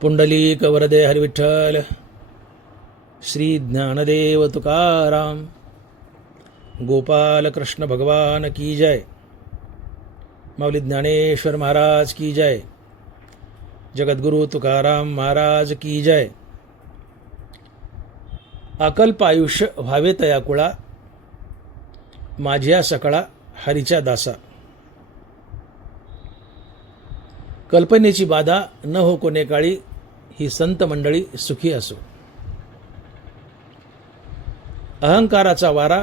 पुंडलीक वरदे हरिविठ्ठल. श्री ज्ञानदेव तुकाराम. गोपाल कृष्ण भगवान की जय. माऊली ज्ञानेश्वर महाराज की जय. जगद्गुरु तुकाराम महाराज की जय. अकल्प आयुष्य व्हावे तयाकुळा, माझ्या सकळा हरीच्या दासा. कल्पनेची बाधा न हो कोणे काळी, ही संत मंडळी सुखी असो. अहंकाराचा वारा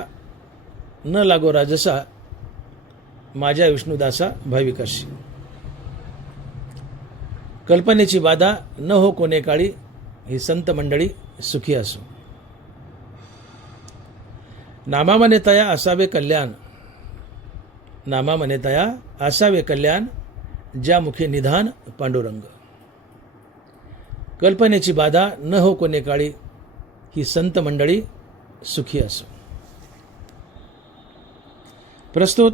न लागो राजसा, माझ्या विष्णुदासा भाविकाशी. कल्पनेची बाधा न हो कोणे काळी, ही संत मंडळी सुखी असो. नामा म्हणे तया असावे कल्याण, नामा म्हणे तया असावे कल्याण, ज्या मुखे निधान पांडुरंग. कल्पनेची बाधा न हो कोणे काळी, ही संत मंडळी सुखी असो. प्रस्तुत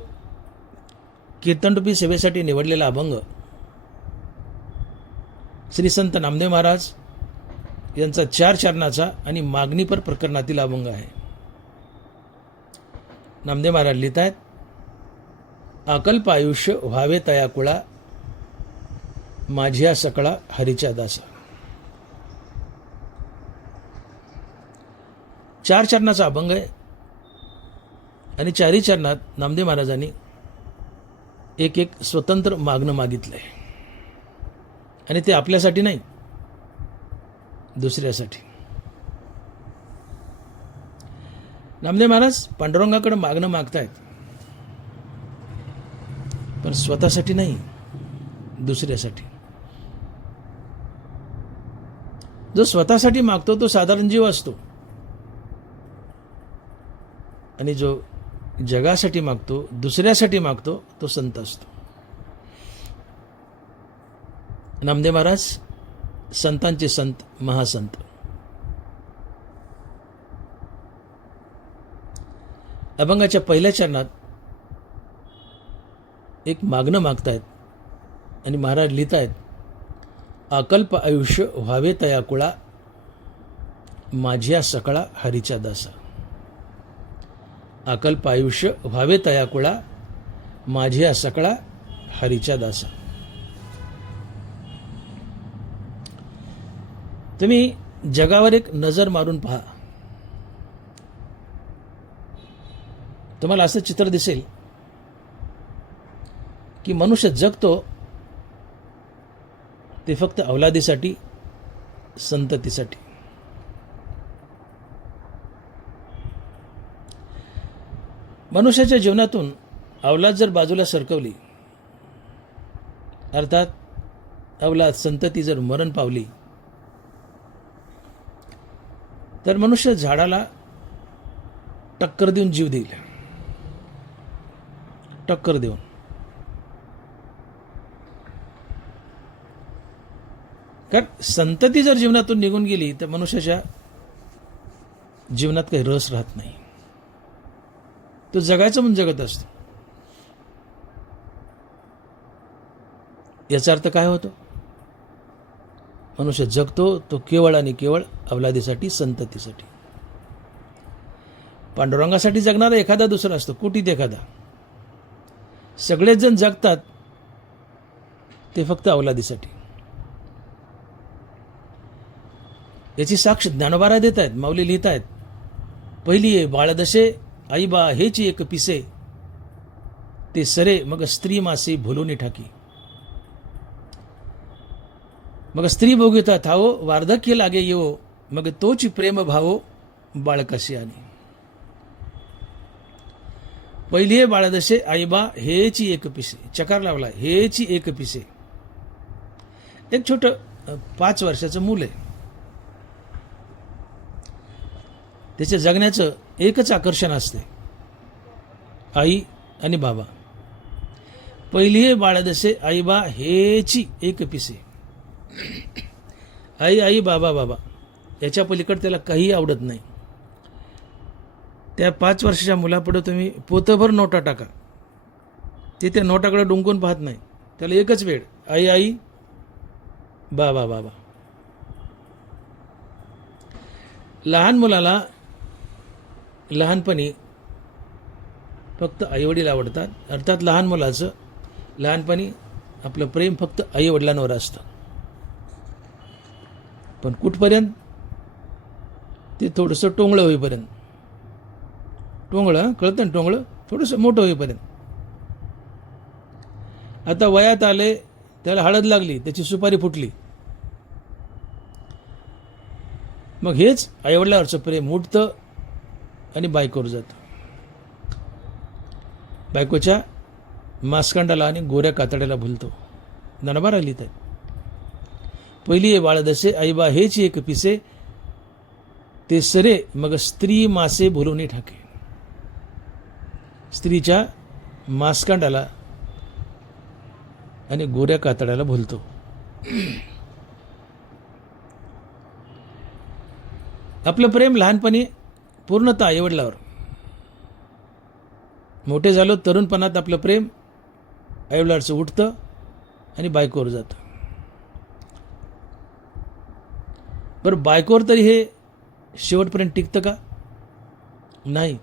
कीर्तनरूपी सेवेसाठी निवडलेला अभंग श्री संत नामदेव महाराज यांचा 4 चरणाचा आणि मागणीपर प्रकरणातील अभंग आहे. नामदेव महाराज लिहित आहेत, अकल्प आयुष्य व्हावे तयाकुळा, माझ्या सकळा हरीच्या दासा. 4 चरणाचा अभंग आहे आणि 4ही चरणात नामदेव महाराजांनी एक एक स्वतंत्र मागणं मागितलंय. आणि ते आपल्यासाठी नाही, दुसऱ्यासाठी. नामदेव महाराज पांडुरंगाकडे मागणं मागतायत, पण स्वतःसाठी नाही, दुसऱ्यासाठी. जो स्वतःसाठी मागतो तो साधारण जीव असतो, आणि जो जगासाठी मागतो, दुसऱ्यासाठी मागतो, तो संत असतो. नामदेव महाराज संतांचे संत, महासंत. अभंगाच्या पहिल्या चरणात एक मागणं मागतायत आणि महाराज लिहित आहेत, अकल्प आयुष्य व्हावे तयाकुळा, माझ्या सकळा हरीच्या दासा. अकल्प आयुष्य व्हावे तयाकुळा, माझ्या सकळा हरीच्या दासा. तुम्ही जगावर एक नजर मारून पहा, तुम्हाला असं चित्र दिसेल की मनुष्य जगतो ते फक्त अवलादीसाठी, संततीसाठी. मनुष्याच्या जीवनातून अवलाद जर बाजूला सरकवली, अर्थात अवलाद संतती जर मरण पावली, तर मनुष्य झाडाला टक्कर देऊन जीव देईल. टक्कर देऊन. कारण संतती जर जीवनातून निघून गेली तर मनुष्याच्या जीवनात काही रस राहत नाही. तो जगायचं म्हणून जगत असतो. याचा अर्थ काय होतो? मनुष्य जगतो तो केवळ आणि केवळ अवलादीसाठी, संततीसाठी. पांडुरंगासाठी जगणारा एखादा दुसरा असतो, कुटीत एखादा. सगळेच जण जगतात ते फक्त अवलादीसाठी. याची साक्ष ज्ञानोबा देत आहेत, माऊली लिहित आहेत, पहिली आहे बाळदशे आई बा हेची एक पिसे, ते सरे मग स्त्री मासे भुलून ठाकी. मग स्त्री भोगिता थावो, वार्धक्य लागे येवो, मग तोची प्रेम भावो, बाळकशी आली. पहिली आहे बाळदशे आईबा हेची एक पिसे. चकार लावला, हेची एक पिसे. एक छोटं 5 वर्षाचं मूल आहे. त्याच्या जगण्याचं एकच आकर्षण असते, आई आणि बाबा. पहिली आहे बाळदशे आईबा हेची एक पिसे. आई आई बाबा बाबा, याच्या पलीकडे त्याला काही आवडत नाही. त्या 5 वर्षाच्या मुलापुढे तुम्ही पोतभर नोटा टाका, ते त्या नोटाकडे डुंकून पाहत नाही. त्याला एकच वेळ आई आई बाबा बाबा. लहान मुलाला लहानपणी फक्त आईवडील आवडतात. अर्थात लहान मुलाचं लहानपणी आपलं प्रेम फक्त आईवडिलांवर असतं. पण कुठपर्यंत? ते थोडंसं टोंगळं होईपर्यंत. टोंगळं कळतं ना, टोंगळं थोडंसं मोठं होईपर्यंत. आता वयात आले, त्याला हळद लागली, त्याची सुपारी फुटली, मग हेच आईवडिलावरचं प्रेम उठतं आणि बायकोवर जातं. बायकोच्या मासकांडाला आणि गोऱ्या कातड्याला भुलतो. ज्ञानोबा लिहित आहेत, पहिली बाळ दसे आईबा हेच एक पिसे, ते सरे मग स्त्री मासे भुलून ठाके. स्त्रीच्या मासकांडाला आणि गोऱ्या कातड्याला भुलतो. आपलं प्रेम लहानपणी पूर्णतः आईवडिलावर. मोठे झालो तरुणपणात आपलं प्रेम आईवडिलावरचं उठतं आणि बायकोवर जातं. बरं, बायकोवर तरी हे शेवटपर्यंत टिकतं का? नाही.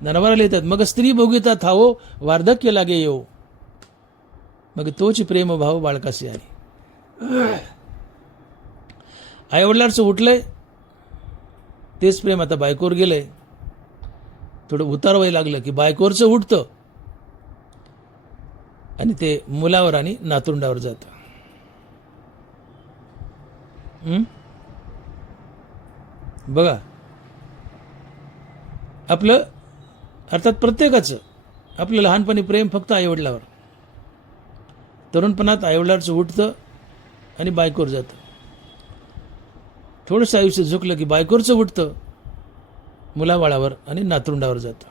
ज्ञानोबा लिहितात, मग स्त्री भोगिता थावो वार्धक्य लागे येऊ, मग तोच प्रेम भाव बाळकाशी आली. आईवडिलांचं उठलंय, तेच प्रेम आता बायकोवर गेलंय. थोडं उतार व्हायला लागलं की बायकोवरचं उठतं आणि ते मुलावर आणि नातुंडावर जातं. बघा, आपलं अर्थात प्रत्येकाचं आपलं लहानपणी प्रेम फक्त आईवडिलावर. तरुणपणात आईवडिलावरचं उठतं आणि बायकोवर जातं. थोडंसं आयुष्य झुकलं की बायकोवरचं उठतं, मुलाबाळावर आणि नातरुंडावर जातं.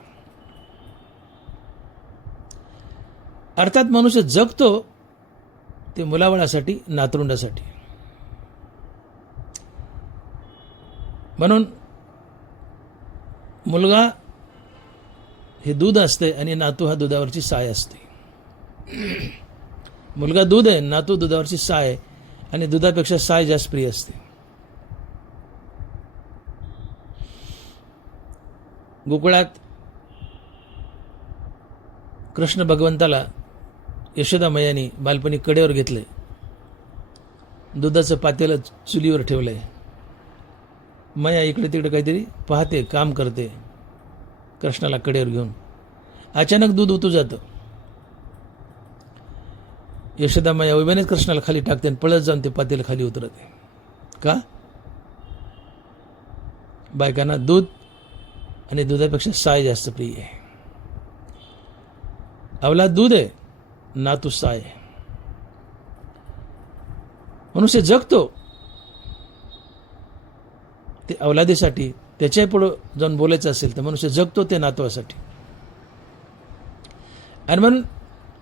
अर्थात मनुष्य जगतो ते मुलाबाळासाठी, नातरुंडासाठी. म्हणून मुलगा हे दूध असते आणि नातू हा दुधावरची साय असते. मुलगा दूध आहे, नातू दुधावरची साय आहे, आणि दुधापेक्षा साय जास्त प्रिय असते. गोकुळात कृष्ण भगवंताला यशोदा मैयानी बालपणी कडेवर घेतले, दुधाचं पातेलं चुलीवर ठेवलंय. मैया इकडे तिकडे काहीतरी पाहते, काम करते, कृष्णाला कडेवर घेऊन. अचानक दूध उतू जातं. यशोदा मैया उभ्यानेच कृष्णाला खाली टाकते आणि पळत जाऊन ते पातेलं खाली उतरते. का? बायकांना दूध आणि दुधापेक्षा साय जास्त प्रिय आहे. अवलाद दूध आहे, नातू साय आहे. मनुष्य जगतो ते अवलादीसाठी. त्याच्या पुढं जाऊन बोलायचं असेल तर मनुष्य जगतो ते नातवासाठी. आणि म्हणून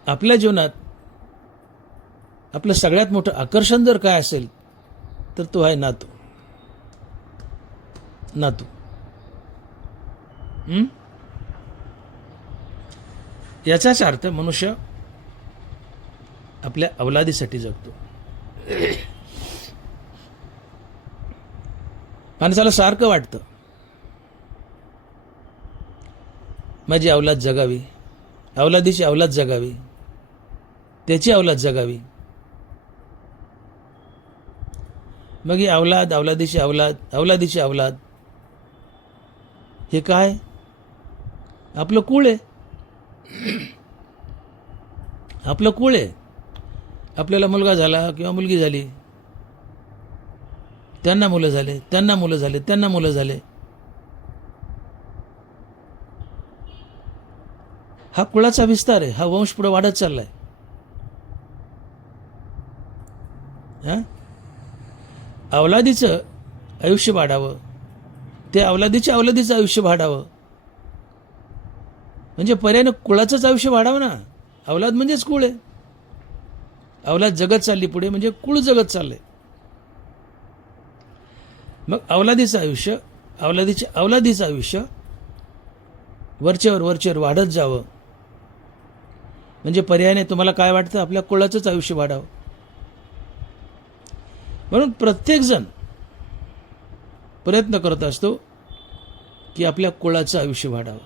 आपल्या जीवनात आपलं सगळ्यात मोठं आकर्षण जर काय असेल तर तो आहे नातू. नातू. याचाच अर्थ मनुष्य आपल्या अवलादीसाठी जगतो. माणसाला सारखं वाटतं माझी अवलाद जगावी, अवलादीची अवलाद जगावी, त्याची अवलाद जगावी. मग ही अवलाद, अवलादीची अवलाद, अवलादीची अवलाद, हे काय? आपलं कुळ आहे. आपलं कुळ आहे. आपल्याला मुलगा झाला किंवा मुलगी झाली, त्यांना मुलं झाले, त्यांना मुलं झाले, त्यांना मुलं झाले. हा कुळाचा विस्तार आहे. हा वंश पुढे वाढत चाललाय. अवलादीचं आयुष्य वाढावं, ते अवलादीच्या अवलादीचं आयुष्य वाढावं, म्हणजे पर्यायनं कुळाचंच आयुष्य वाढावं ना. अवलाद म्हणजेच कुळ आहे. अवलाद जगत चालली पुढे म्हणजे कुळ जगत चाललंय. मग अवलादीचं आयुष्य, अवलादीच्या अवलादीचं आयुष्य वरचेवर वरचेवर वाढत जावं, म्हणजे पर्यायाने तुम्हाला काय वाटतं? आपल्या कुळाचंच आयुष्य वाढावं. म्हणून प्रयत्न करत असतो की आपल्या कुळाचं आयुष्य वाढावं.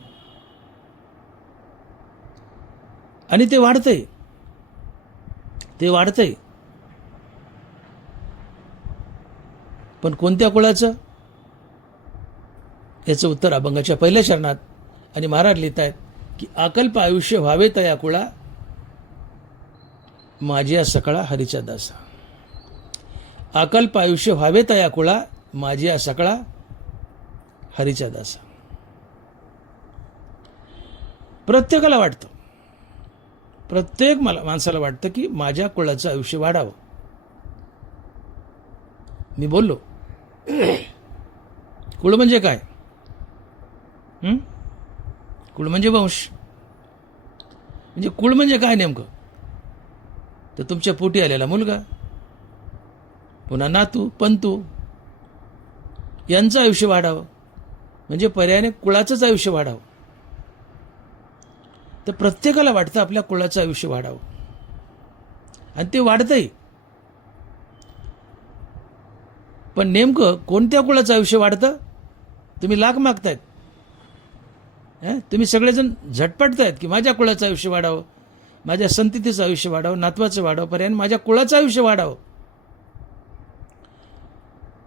आणि ते वाढतंय. पण कोणत्या कुळाचं? याचं उत्तर अभंगाच्या पहिल्या चरणात. आणि महाराज लिहित आहेत की अकल्प आयुष्य व्हावे तया कुळा, माझ्या सकळा हरीचा दासा. अकल्प आयुष्य व्हावे तया कुळा, माझ्या सकळा हरीचा दासा. प्रत्येकाला वाटतं, प्रत्येक माणसाला वाटतं की माझ्या कुळाचं आयुष्य वाढावं. मी बोललो, कुळ म्हणजे काय? कुळ म्हणजे वंश. म्हणजे कुळ म्हणजे काय नेमकं? तर तुमच्या पोटी आलेला मुलगा, पुन्हा नातू, पंतू, यांचं आयुष्य वाढावं. म्हणजे पर्यायाने कुळाचंच आयुष्य वाढावं. तर प्रत्येकाला वाटतं आपल्या कुळाचं आयुष्य वाढावं, आणि ते वाढतंही. पण नेमकं कोणत्या कुळाचं आयुष्य वाढतं? तुम्ही लाख मागतायत. तुम्ही सगळेजण झटपटतायत की माझ्या कुळाचं आयुष्य वाढावं, माझ्या संततीचं आयुष्य वाढावं, नातवाचं वाढावं, पर्यायाने माझ्या कुळाचं आयुष्य वाढावं.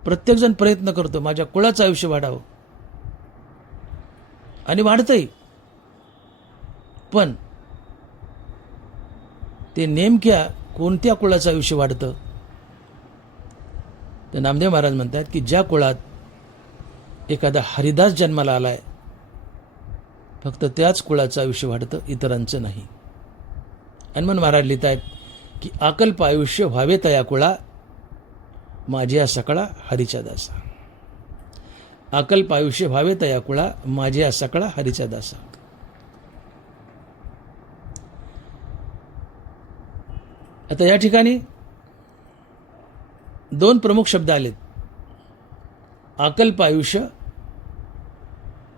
प्रत्येकजण प्रयत्न करतो माझ्या कुळाचं आयुष्य वाढावं, आणि वाढतंही. पण ते नेमक्या कोणत्या कुळाचं आयुष्य वाढतं? तर नामदेव महाराज म्हणतात की ज्या कुळात एखादा हरिदास जन्माला आलाय, फक्त त्याच कुळाचं आयुष्य वाढतं, इतरांचं नाही. आणि म्हणून महाराज लिहित आहेत की अकल्प आयुष्य व्हावे तया कुळा, माझ्या सकळा हरीचा दासा. अकल्प आयुष्य व्हावे तया कुळा, माझ्या सकळा हरीचा दासा. आता या ठिकाणी दोन प्रमुख शब्द आलेत, अकल्प आयुष्य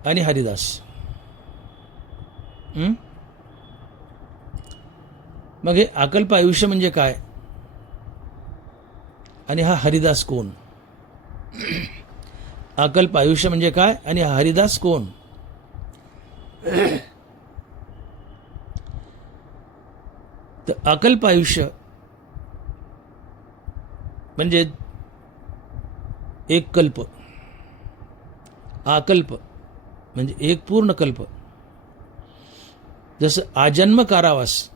आणि हरिदास. मग हे अकल्प आयुष्य म्हणजे काय, आणि हा हरिदास कोण? अकल्प आयुष्य म्हणजे काय, आणि हा हरिदास कोण? तर अकल्प आयुष्य म्हणजे एक कल्प, अकल्प म्हणजे एक पूर्ण कल्प. जसं आजन्म कारावास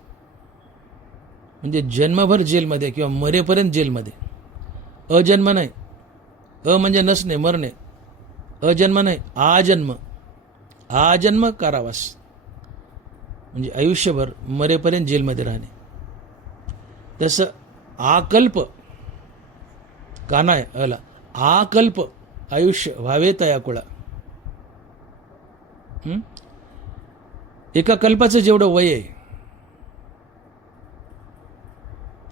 म्हणजे जन्मभर जेलमध्ये किंवा मरेपर्यंत जेलमध्ये. अजन्म नाही, अ म्हणजे नसणे, मरणे. अजन्म नाही, आजन्म. आजन्म कारावास म्हणजे आयुष्यभर मरेपर्यंत जेलमध्ये राहणे. तसं आकल्प, काना आहे अला, आकल्प आयुष्य व्हावे तया कुळा. एका कल्पाचं जेवढं वय आहे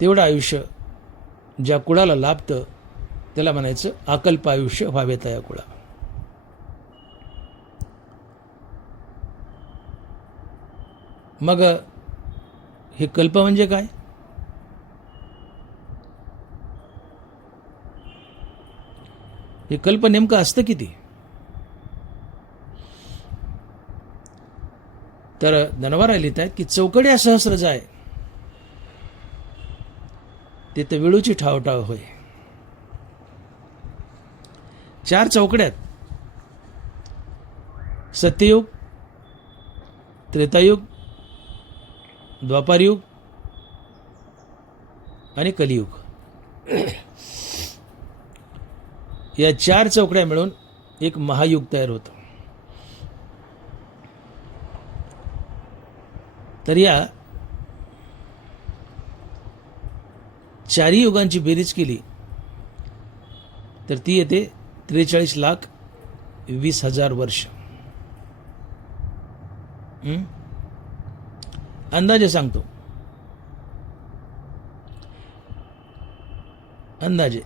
तेवढं आयुष्य ज्या कुळाला लाभतं त्याला म्हणायचं अकल्प आयुष्य व्हावे तया कुळा. मग हे कल्प म्हणजे काय? हे कल्प नेमकं असतं किती? तर धनवारा लिहित आहेत की चौकड्या सहस्र जाय, ते तर विळूची ठावठाव होय. 4 चौकड्यात सत्ययुग, त्रेतायुग, द्वापारयुग आणि कलियुग. या 4 चौकड्या मिळून एक महायुग तयार होतं. तर या 4 युगांची बेरीज केली तर ती येते 43,20,000 वर्ष. अंदाजे सांगतो, अंदाजे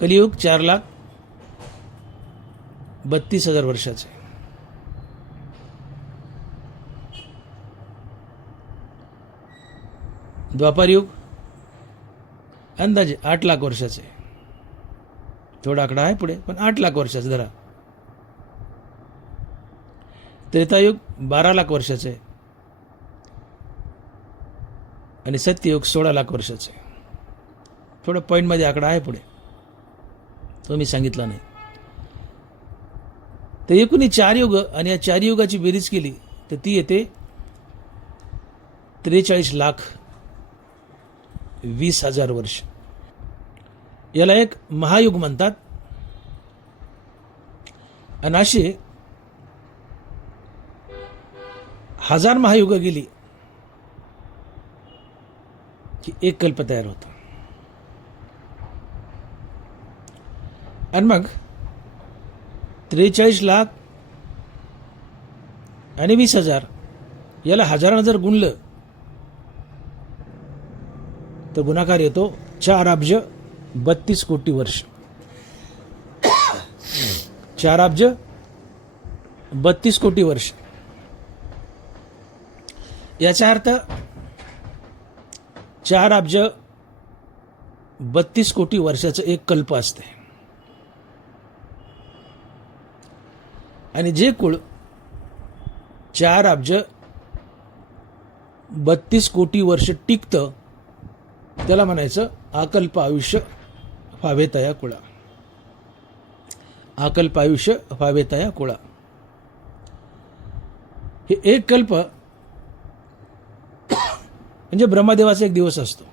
कलियुग 4,32,000 वर्षाचे. द्वापारयुग अंदाजे 8 लाख वर्षाचे. थोडा आकडा आहे पुढे, पण 8 लाख वर्षाचा धरा. त्रेतायुग 12 लाख वर्षाचं आहे आणि सत्ययुग 16 लाख वर्षाचं आहे. थोडं पॉईंटमध्ये आकडा आहे पुढे, तो मी सांगितला नाही. तर एकूण 4 युग आणि या 4 युगाची बेरीज केली तर ती येते 43,20,000 वर्ष. याला एक महायुग म्हणतात. आणि अशी 1000 महायुग गेली की एक कल्प तयार होतो. आणि मग 43 लाख आणि 20,000 याला हजारानं जर गुणलं तर गुणाकार येतो 4 अब्ज 32 कोटी वर्ष. 4 अब्ज 32 कोटी वर्ष. याचा अर्थ 4 अब्ज 32 कोटी वर्षाचं एक कल्प असते. आणि जे कुळ 4 अब्ज 32 कोटी वर्ष टिकतं त्याला म्हणायचं अकल्प आयुष्य फावे तया कुळा. अकल्प आयुष्य फावे तया कुळा. हे एक कल्प म्हणजे ब्रह्मदेवाचा एक दिवस असतो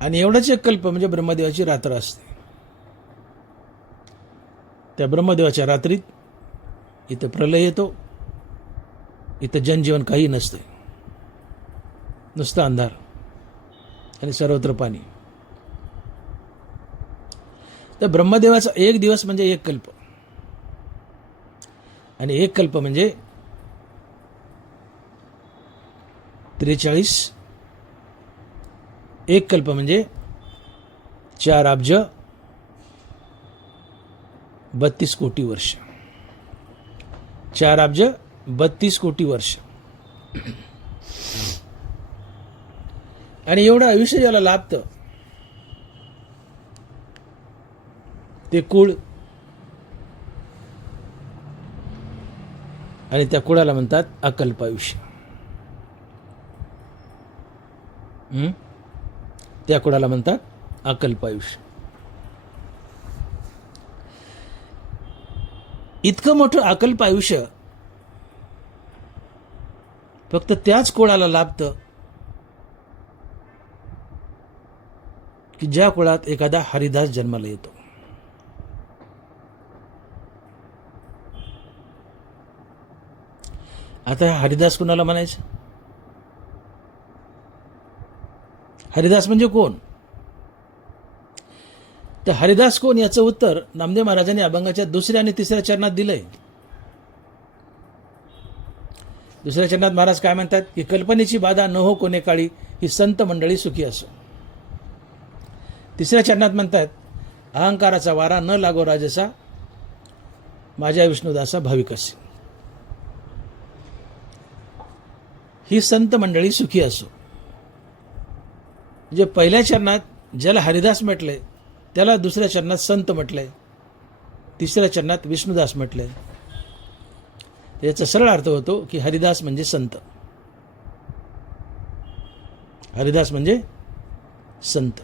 आणि एवढाच एक कल्प म्हणजे ब्रह्मदेवाची रात्र असते. त्या ब्रह्मदेवाच्या रात्रीत इथं प्रलय येतो, इथं जनजीवन काही नसतं, नुसतं अंधार आणि सर्वत्र पाणी. तर ब्रह्मदेवाचा एक दिवस म्हणजे एक कल्प आणि एक कल्प म्हणजे 43. एक कल्प म्हणजे 4 अब्ज 32 कोटी वर्ष. 4 अब्ज 32 कोटी वर्ष. आणि एवढं आयुष्य ज्याला लाभतं ते कुळ आणि त्या कुळाला म्हणतात अकल्प आयुष्य. त्या कुळाला म्हणतात अकल्प आयुष्य. इतकं मोठं अकल्प आयुष्य फक्त त्याच कुळाला लाभतं की ज्या कुळात एखादा हरिदास जन्माला येतो. आता हरिदास कुणाला म्हणायचं? हरिदास म्हणजे कोण? तर हरिदास कोण याचं उत्तर नामदेव महाराजांनी अभंगाच्या 2ऱ्या आणि 3ऱ्या चरणात दिलंय. 2ऱ्या चरणात महाराज काय म्हणतात की कल्पनेची बाधा न हो कोणे काळी ही संत मंडळी सुखी असो. 3ऱ्या चरणात म्हणतात अहंकाराचा वारा न लागो राजसा माझ्या विष्णुदासा भाविक असे. ही संत मंडळी सुखी असो. म्हणजे पहिल्या चरणात ज्याला हरिदास म्हटलंय त्याला 2ऱ्या चरणात संत म्हटलंय, 3ऱ्या चरणात विष्णुदास म्हटलंय. याचा सरळ अर्थ होतो की हरिदास म्हणजे संत. हरिदास म्हणजे संत.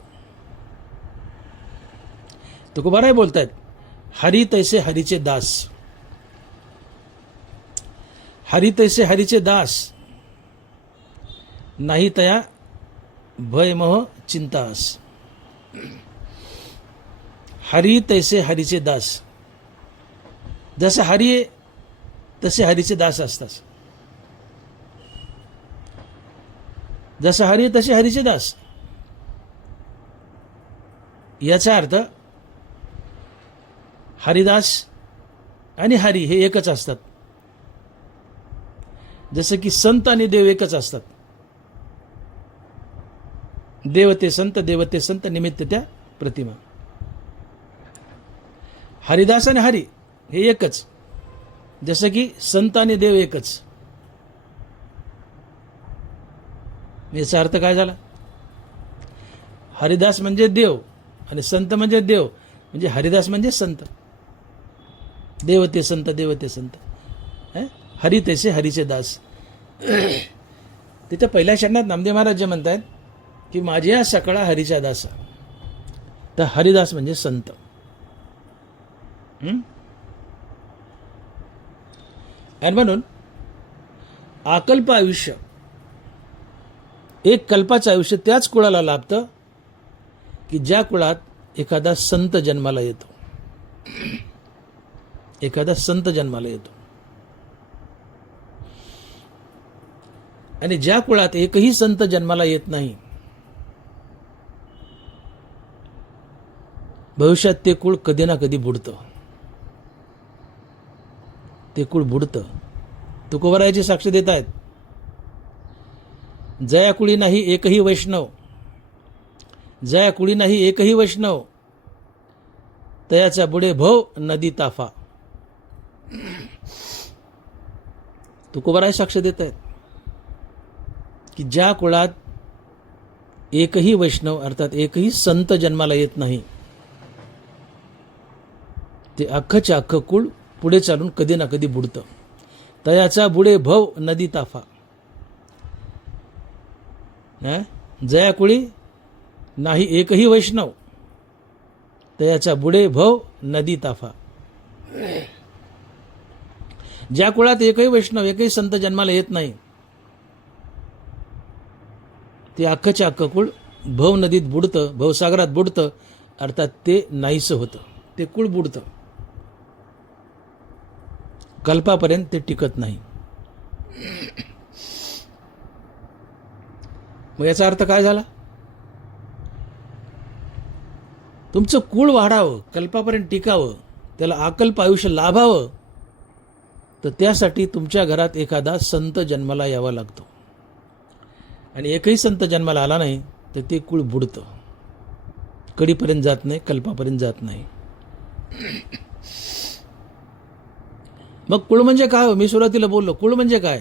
तुकोबाराय बोलतायत हरी तैसे हरीचे दास. हरी तैसे हरीचे दास नाही तया भय मोह चिंतास. हरी तैसे हरीचे दास. जसं हरी आहे तसे हरीचे दास असतात. जसं हरी आहे तसे हरीचे दास. याचा अर्थ हरिदास आणि हरी हे एकच असतात. जसं की संत आणि देव एकच असतात. देवते संत निमित्त त्या प्रतिमा. हरिदास आणि हरी हे एकच, जसं की संत आणि देव एकच. याचा अर्थ काय झाला? हरिदास म्हणजे देव आणि संत म्हणजे देव, म्हणजे हरिदास म्हणजे संत. देव ते संत, देव ते संत. हरी तैसे हरीचे दास. तिथे पहिल्या शरणात नामदेव महाराज जे म्हणतात की माझ्या सकळा हरीच्या दास, तर हरिदास म्हणजे संत. आणि म्हणून अकल्प आयुष्य, एक कल्पाचं आयुष्य त्याच कुळाला लाभतं की ज्या कुळात एखादा संत जन्माला येतो. एखादा संत जन्माला येतो. आणि ज्या कुळात एकही संत जन्माला येत नाही, भविष्यात ते कुळ कधी ना कधी बुडतं. ते कुळ बुडतं. तुकोबारायाची साक्ष देत आहेत. जया कुळी नाही एकही वैष्णव, जया कुळी नाही एकही वैष्णव, तयाचा बुडे भव नदी ताफा. तुकोबाराय साक्ष देत आहेत की ज्या कुळात एकही वैष्णव अर्थात एकही संत जन्माला येत नाही, ते अख्खच्या अख्खं कुळ पुढे चालून कधी ना कधी बुडतं. तयाचा बुडे भव नदी ताफा. जया कुळी नाही एकही वैष्णव, तयाचा बुडे भव नदी ताफा. ज्या कुळात एकही वैष्णव एकही संत जन्माला येत नाही, ते अख्खच्या अख्खं कुळ भव नदीत बुडतं, भवसागरात बुडतं, अर्थात ते नाहीसं होतं. ते कुळ बुडतं. कल्पापर्यंत ते टिकत नाही. मग याचा अर्थ काय झाला? तुमचं कुळ वाढावं, कल्पापर्यंत टिकावं, त्याला अकल्प आयुष्य लाभावं, तर त्यासाठी तुमच्या घरात एखादा संत जन्माला यावा लागतो. आणि एकही संत जन्माला आला नाही तर ते कुळ बुडतं. कडीपर्यंत जात नाही, कल्पापर्यंत जात नाही. मग कुळ म्हणजे काय? मी सुरुवातीला बोललो, कुळ म्हणजे काय?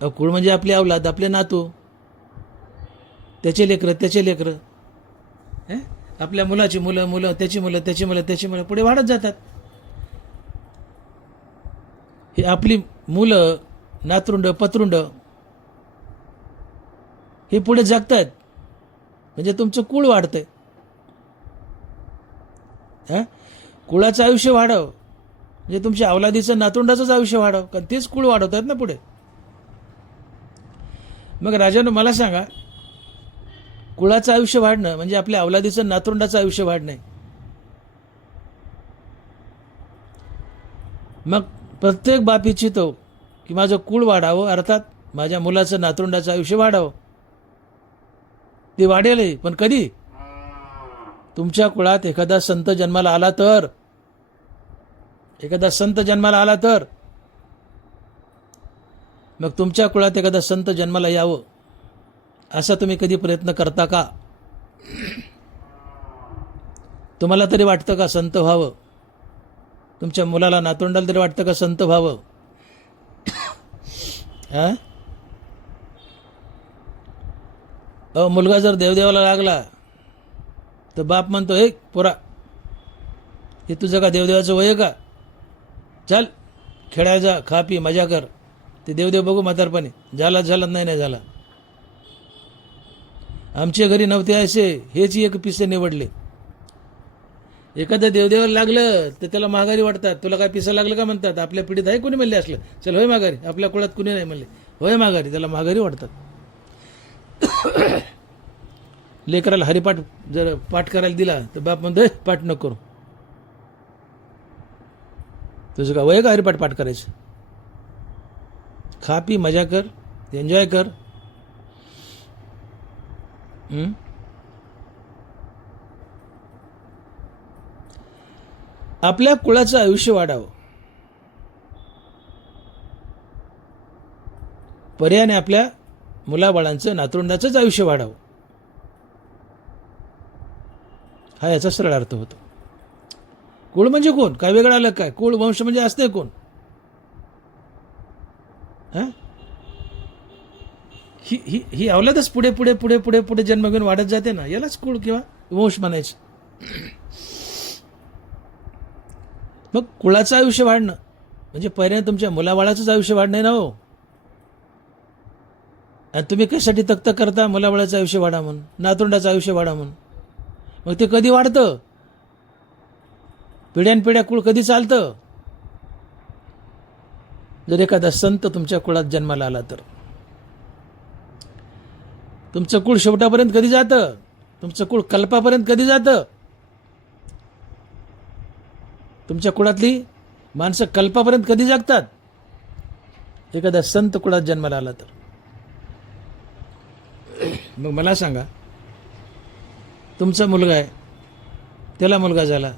कुळ म्हणजे आपली अवलाद, आपले नातू, त्याचे लेकरं, त्याचे लेकरं, आपल्या मुलाची मुलं, मुलं त्याची मुलं, त्याची मुलं, त्याची मुलं, पुढे वाढत जातात. हे आपली मुलं, नातरुंड, पत्रुंड हे पुढे जगतायत, म्हणजे तुमचं कुळ वाढतंय. कुळाचं आयुष्य वाढव म्हणजे तुमच्या अवलादीचं, नातरुंडाचंच आयुष्य वाढव, कारण तेच कुळ वाढवतात ना पुढे. मग राजानं मला सांगा, कुळाचं आयुष्य वाढणं म्हणजे आपल्या अवलादीचं, नातरुंडाचं आयुष्य वाढणं. मग प्रत्येक बाप इच्छितो की माझं कुळ वाढावं, अर्थात माझ्या मुलाचं, नातरुंडाचं आयुष्य वाढावं. ते वाढेल, पण कधी? तुमच्या कुळात एखादा संत जन्माला आला तर. एखादा संत जन्माला आला तर. मग तुमच्या कुळात एखादा संत जन्माला यावं असा तुम्ही कधी प्रयत्न करता का? तुम्हाला तरी वाटतं का संत व्हावं? तुमच्या मुलाला, नातवंडाला तरी वाटतं का संत व्हावं? मुलगा जर देवदेवाला लागला तर बाप म्हणतो, हे पोरा, हे तुझं का देवदेवाचं वय का? चल खेळायला जा, खा पी मजा कर, ते देवदेव बघू म्हातारपणे, झाला झाला, नाही झाला. आमच्या घरी नव्हते असे, हेच एक पिसे निवडले. एखाद्या देवदेवाला लागलं तर त्याला माघारी वाटतात. तुला काय पिसा लागलं का म्हणतात. आपल्या पिढीत आहे कोणी म्हणले असलं, चल होय माघारी. आपल्या कुळात कुणी नाही म्हणले, होय माघारी, त्याला माघारी वाटतात. लेकराला हरिपाठ जर पाठ करायला दिला तर बाप म्हणतो, पाठ नको करू, तुझं का वय का हरिपाठ पाठ करायचं? खा पी मजा कर, एन्जॉय कर. आपल्या कुळाचं आयुष्य वाढावं, पर्यायाने आपल्या मुलाबाळांचं, नातरुंडाचंच आयुष्य वाढावं, हा याचा सरळ अर्थ होतो. कुळ म्हणजे कोण? काय वेगळं आलं काय? कुळ वंश म्हणजे असते कोण? ही ही ही अवलादच पुढे पुढे पुढे पुढे पुढे जन्म घेऊन वाढत जाते ना, यालाच कुळ किंवा वंश म्हणायचे. मग कुळाचं आयुष्य वाढणं म्हणजे पहिल्यांदा तुमच्या मुलाबाळाचंच आयुष्य वाढणं ना हो. आणि तुम्ही कशासाठी तक्त करता मुलाबाळाचं आयुष्य वाढा म्हणून, नातवंडाचं आयुष्य वाढा म्हणून. मग ते कधी वाढतं? पिढ्यानपिढ्या कुळ कधी चालतं? जर एखादा संत तुमच्या कुळात जन्माला आला तर. तुमचं कुळ शेवटापर्यंत कधी जातं? तुमचं कुळ कल्पापर्यंत कधी जातं? तुमच्या कुळातली माणसं कल्पापर्यंत कधी जगतात? एखादा संत कुळात जन्माला आला तर. मग मला सांगा, तुमचा मुलगा आहे, त्याला मुलगा झाला,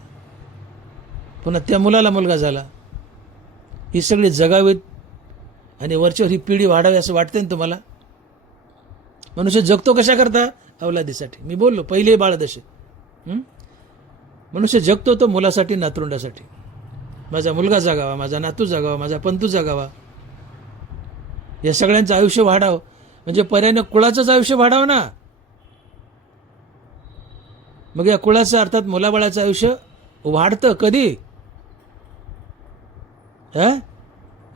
पुन्हा त्या मुलाला मुलगा झाला, ही सगळी जगावीत आणि वरच्यावर ही पिढी वाढावी असं वाटतं ना तुम्हाला? मनुष्य जगतो कशा करता? अवलादीसाठी. मी बोललो पहिले बाळदशे. मनुष्य जगतो तो मुलासाठी, नातरुंडासाठी. माझा मुलगा जगावा, माझा नातू जगावा, माझा पंतू जगावा, या सगळ्यांचं आयुष्य वाढावं. म्हणजे पर्यायानं कुळाचंच आयुष्य वाढावं ना. मग या कुळाचं अर्थात मुलाबाळाचं आयुष्य वाढतं कधी?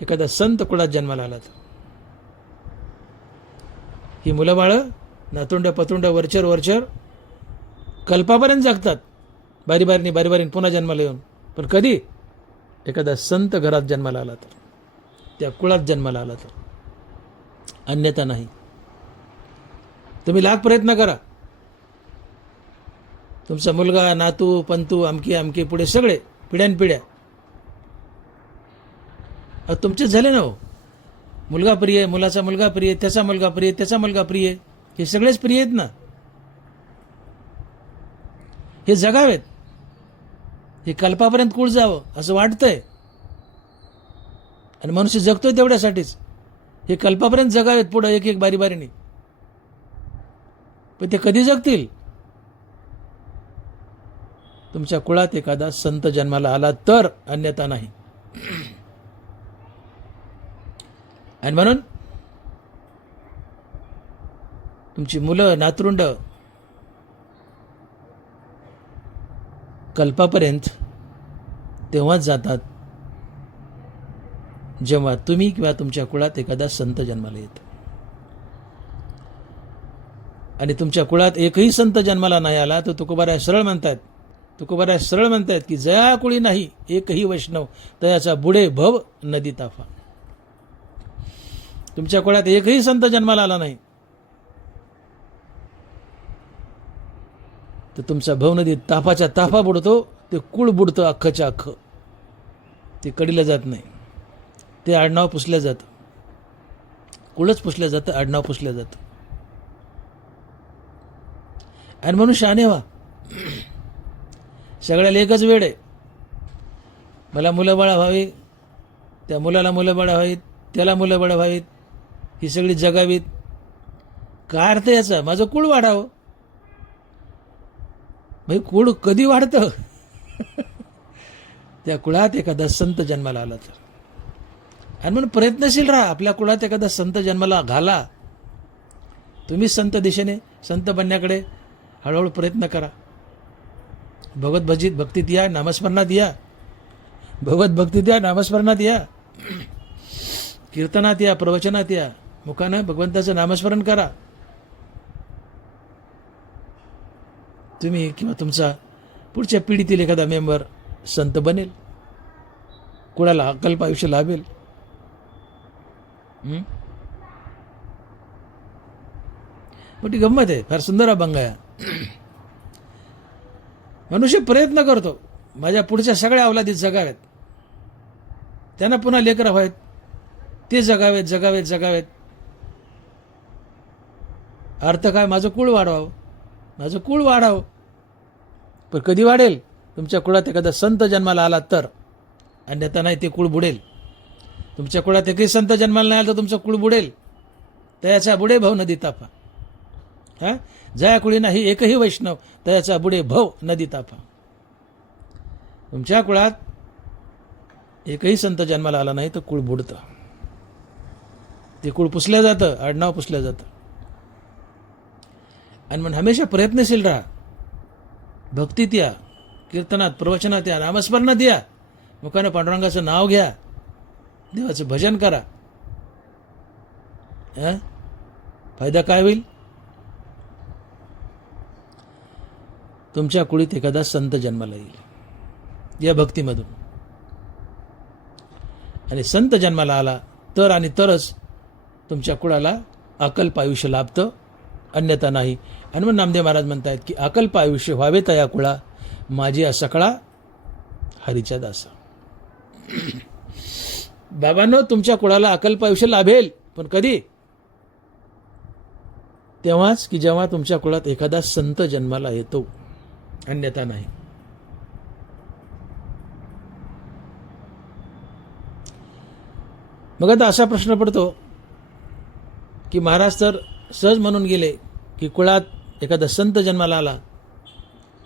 एखादा संत कुळात जन्माला आला तर. ही मुलं बाळं नातुंड पतुंड वरचर वरचर कल्पापर्यंत जगतात, बारी पुन्हा जन्माला येऊन. पण कधी? एखादा संत घरात जन्माला आला तर, त्या कुळात जन्माला आला तर, अन्यथा नाही. तुम्ही लाख प्रयत्न करा, तुमचा मुलगा नातू पंतू अमकी अमकी पुढे सगळे पिढ्यानपिढ्या तुमचेच झाले ना हो. मुलगा प्रिय, मुलाचा मुलगा प्रिय, त्याचा मुलगा प्रिय, त्याचा मुलगा प्रिय, हे सगळेच प्रिय आहेत ना. हे जगावेत, हे कल्पापर्यंत कुळ जावं असं वाटतंय. आणि मनुष्य जगतोय तेवढ्यासाठीच. हे कल्पापर्यंत जगावेत पुढं एक एक बारीने. पण ते कधी जगतील? तुमच्या कुळात एखादा संत जन्माला आला तर, अन्यथा नाही. आणि म्हणून तुमची मुलं नातरुंड कल्पापर्यंत तेव्हाच जातात जेव्हा तुम्ही किंवा तुमच्या कुळात एखादा संत जन्माला येतो. आणि तुमच्या कुळात एकही संत जन्माला नाही आला तर तुकोबाराय सरळ म्हणतायत की जया कुळी नाही एकही वैष्णव तयाचा बुडे भव नदी ताफा. तुमच्या कुळात एकही संत जन्माला आला नाही तर तुमचा भव नदी ताफाच्या ताफा बुडतो. ते कुळ बुडतं अख्खच्या अख्खं. ते कडीला जात नाही. ते आडनाव पुसलं जातं. कुळच पुसलं जातं, आडनाव पुसलं जातं. आणि म्हणून शहाणे व्हा. सगळ्याला एकच वेळ आहे. मला मुलं बाळा व्हावी, त्या मुलाला मुलं बाळा व्हावीत, त्याला मुलं बाळा व्हावीत, ही सगळी जगावीत. काय अर्थ याचा? माझं कुळ वाढावं. भाई कुळ कधी वाढतं? त्या कुळात एखादा संत जन्माला आला तर. आणि म्हणून प्रयत्नशील राहा. आपल्या कुळात एखादा संत जन्माला घाला. तुम्ही संत दिशेने, संत बनण्याकडे हळूहळू प्रयत्न करा. भक्तीत या, नामस्मरणात या. भगवत भक्तीत या, नामस्मरणात या. कीर्तनात या, प्रवचनात या. मुखानं भगवंताचं नामस्मरण करा. तुम्ही किंवा तुमचा पुढच्या पिढीतील एखादा मेंबर संत बनेल, कुणाला अकल्प आयुष्य लाभेल. मोठी गंमत आहे, फार सुंदर अभंग आहे. मनुष्य प्रयत्न करतो माझ्या पुढच्या सगळ्या अवलादीत जगावेत, त्यांना पुन्हा लेकरं व्हावेत, ते जगावेत जगावेत जगावेत. अर्थ काय? माझं कुळ वाढवावं, माझं कुळ वाढावं. पण कधी वाढेल? तुमच्या कुळात एखादा संत जन्माला आला तर, अन्यथा नाही. ते कुळ बुडेल. तुमच्या कुळात एकही संत जन्माला नाही आला तर तुमचं कुळ बुडेल. तयाचा बुडे भव नदी ताफा. जया कुळी नाही एकही वैष्णव तयाचा बुडे भव नदी ताफा. तुमच्या कुळात एकही संत जन्माला आला नाही तर कुळ बुडतं. ते कुळ पुसलं जातं, आडनाव पुसलं जातं. आणि म्हणून हमेशा प्रयत्नशील राहा. भक्तीत या, कीर्तनात, प्रवचनात या, नामस्मरणात या, मुखानं पांडुरंगाचं नाव घ्या, देवाचं भजन करा. फायदा काय होईल? तुमच्या कुळीत एखादा संत जन्माला येईल या भक्तीमधून. आणि संत जन्माला आला तर आणि तरच तुमच्या कुळाला अकल्प आयुष्य लाभतं, अन्यथा नाही. आणि मग नामदेव महाराज म्हणतायत की अकल्प आयुष्य व्हावे तया कुळा, माझी असकळा हरीच्या दासा. बाबांनो, तुमच्या कुळाला अकल्प आयुष्य लाभेल, पण कधी? तेव्हाच की जेव्हा तुमच्या कुळात एखादा संत जन्माला येतो, अन्यथा नाही. मग आता असा प्रश्न पडतो की महाराज तर सहज म्हणून गेले की कुळात एखादा संत जन्माला आला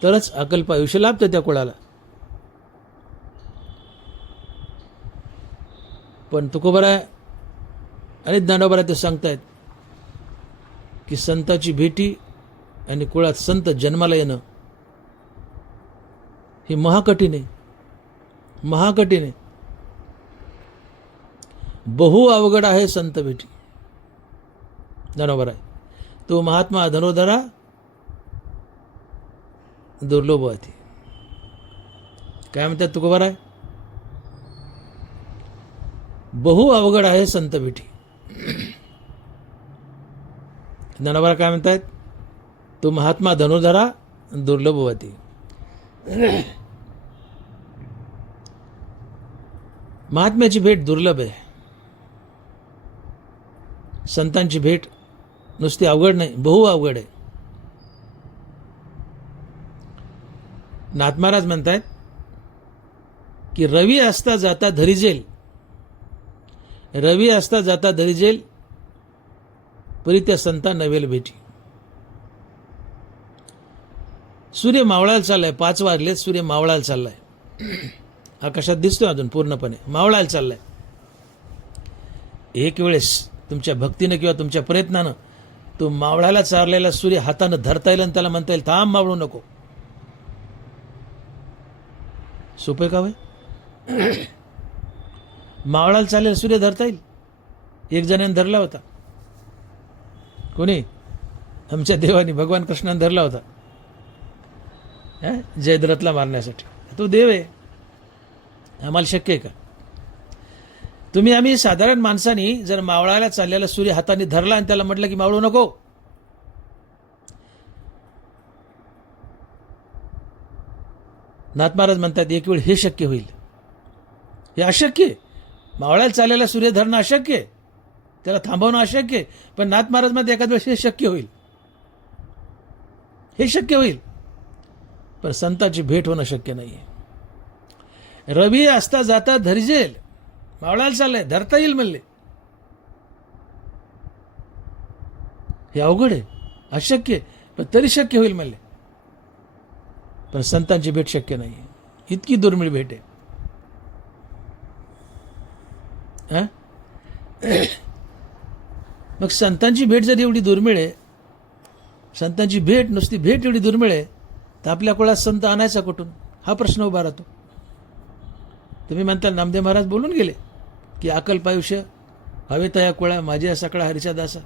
तरच अकल्प आयुष्य लाभतं त्या कुळाला. पण तुकोबराय आणि ज्ञानोबराय ते सांगतायत की संताची भेटी आणि कुळात संत जन्माला येणं हे महाकठीण आहे, महाकठीण आहे. बहु अवघड आहे संत भेटी. ज्ञानोबराय, तो महात्मा धनोधरा दुर्लभ होती. काय म्हणतात तुकोबराय? बहु अवघड आहे संत भेटी. ज्ञानोबराय काय म्हणतायत? तो महात्मा धनुधरा दुर्लभ होती. महात्म्याची भेट दुर्लभ आहे. संतांची भेट नुसती अवघड नाही, बहु अवघड आहे. नाथ महाराज म्हणतायत की रवी असता जाता धरिजेल, रवी असता जाता धरिजेल, परी त्या संता नवेल भेटी. सूर्य मावळायला चाललाय, 5 वाजलेत, सूर्य मावळायला चाललाय. आकाशात दिसतोय अजून पूर्णपणे, मावळायला चाललाय. एक वेळेस तुमच्या भक्तीनं किंवा तुमच्या प्रयत्नानं तो मावळायला चाललेला सूर्य हातानं धरता येईल आणि त्याला म्हणता येईल थांब, मावळू नको. सोपे का होय? मावळायला चाललेला सूर्य धरता येईल? एक जणाने धरला होता. कोणी? आमच्या देवानी, भगवान कृष्णाने धरला होता जयद्रथला मारण्यासाठी. तो देव आहे, आम्हाला शक्य आहे का? तुम्ही आम्ही साधारण माणसांनी जर मावळायला चाललेला सूर्य हाताने धरला आणि त्याला म्हटलं की मावळू नको, नाथ महाराज म्हणतात एक वेळ हे शक्य होईल. हे अशक्य आहे. मावळायला चाललेला सूर्य धरणं अशक्य आहे, त्याला थांबवणं अशक्य आहे. पण नाथ महाराज मध्ये एखाद वेळेस हे शक्य होईल, हे शक्य होईल. पण संतांची भेट होणं शक्य नाही. रवी असता जाता धरिजेल, मावळायला चाललंय, धरता येईल म्हणले. हे अवघड आहे, अशक्य आहे, पण तरी शक्य होईल म्हणले. पण संतांची भेट शक्य नाही, इतकी दुर्मिळ भेट आहे. मग संतांची भेट जर एवढी दुर्मिळ आहे, संतांची भेट, नुसती भेट एवढी दुर्मिळ आहे, तर आपल्या कुळात संत आणायचा कुठून, हा प्रश्न उभा राहतो. तुम्ही म्हणताल नामदेव महाराज बोलून गेले की अकल्प आयुष्य हवे तया कुळा, माझी सकाळा हरीचा दासा.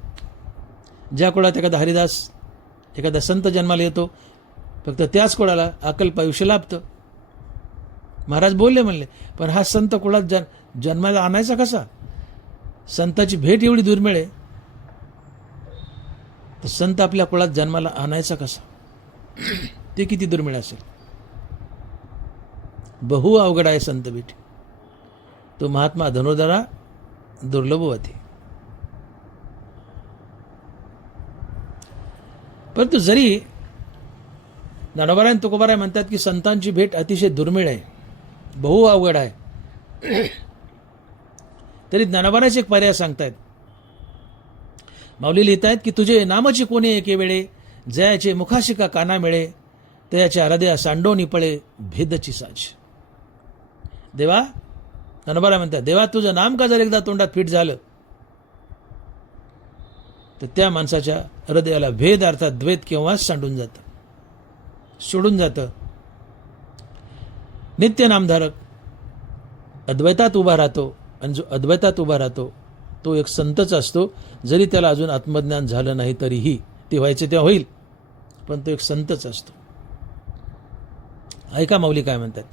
ज्या कुळात एखादा हरिदास, एखादा संत जन्माला येतो, फक्त त्याच कुळाला अकल्प आयुष्य लाभतं. महाराज बोलले म्हणले, पण हा संत कुळात जन्माला आणायचा कसा? संताची भेट एवढी दुर्मिळ आहे, तर संत आपल्या कुळात जन्माला आणायचा कसा? ते किती दुर्मिळ असेल. बहु अवघड आहे संत भेटी. तो महात्मा धनुधरा दुर्लभ होती. परंतु जरी ज्ञानोबराय आणि तुकोबाराय म्हणतात की संतांची भेट अतिशय दुर्मिळ आहे, बहु अवघड आहे, तरी ज्ञानोबरायचे एक पर्याय सांगतायत. माऊली लिहितायत की तुझे नामची कोणी एके वेळे, जयाचे मुखाशिका काना मिळे, तयाच्या हृदया सांडोनी पळे भेदची साज. देवा, ज्ञानोबराय म्हणतात, देवा तुझं नाम का जर एकदा तोंडात फिट झालं तर त्या माणसाच्या हृदयाला भेद अर्थात द्वैत केव्हाच सांडून जातं, सोडून जातं. नित्य नामधारक अद्वैतात उभा राहतो, आणि जो अद्वैतात उभा राहतो तो एक संतच असतो. जरी त्याला अजून आत्मज्ञान झालं नाही तरीही, ते व्हायचे तेव्हा होईल, पण तो एक संतच असतो. ऐका माऊली काय म्हणतात,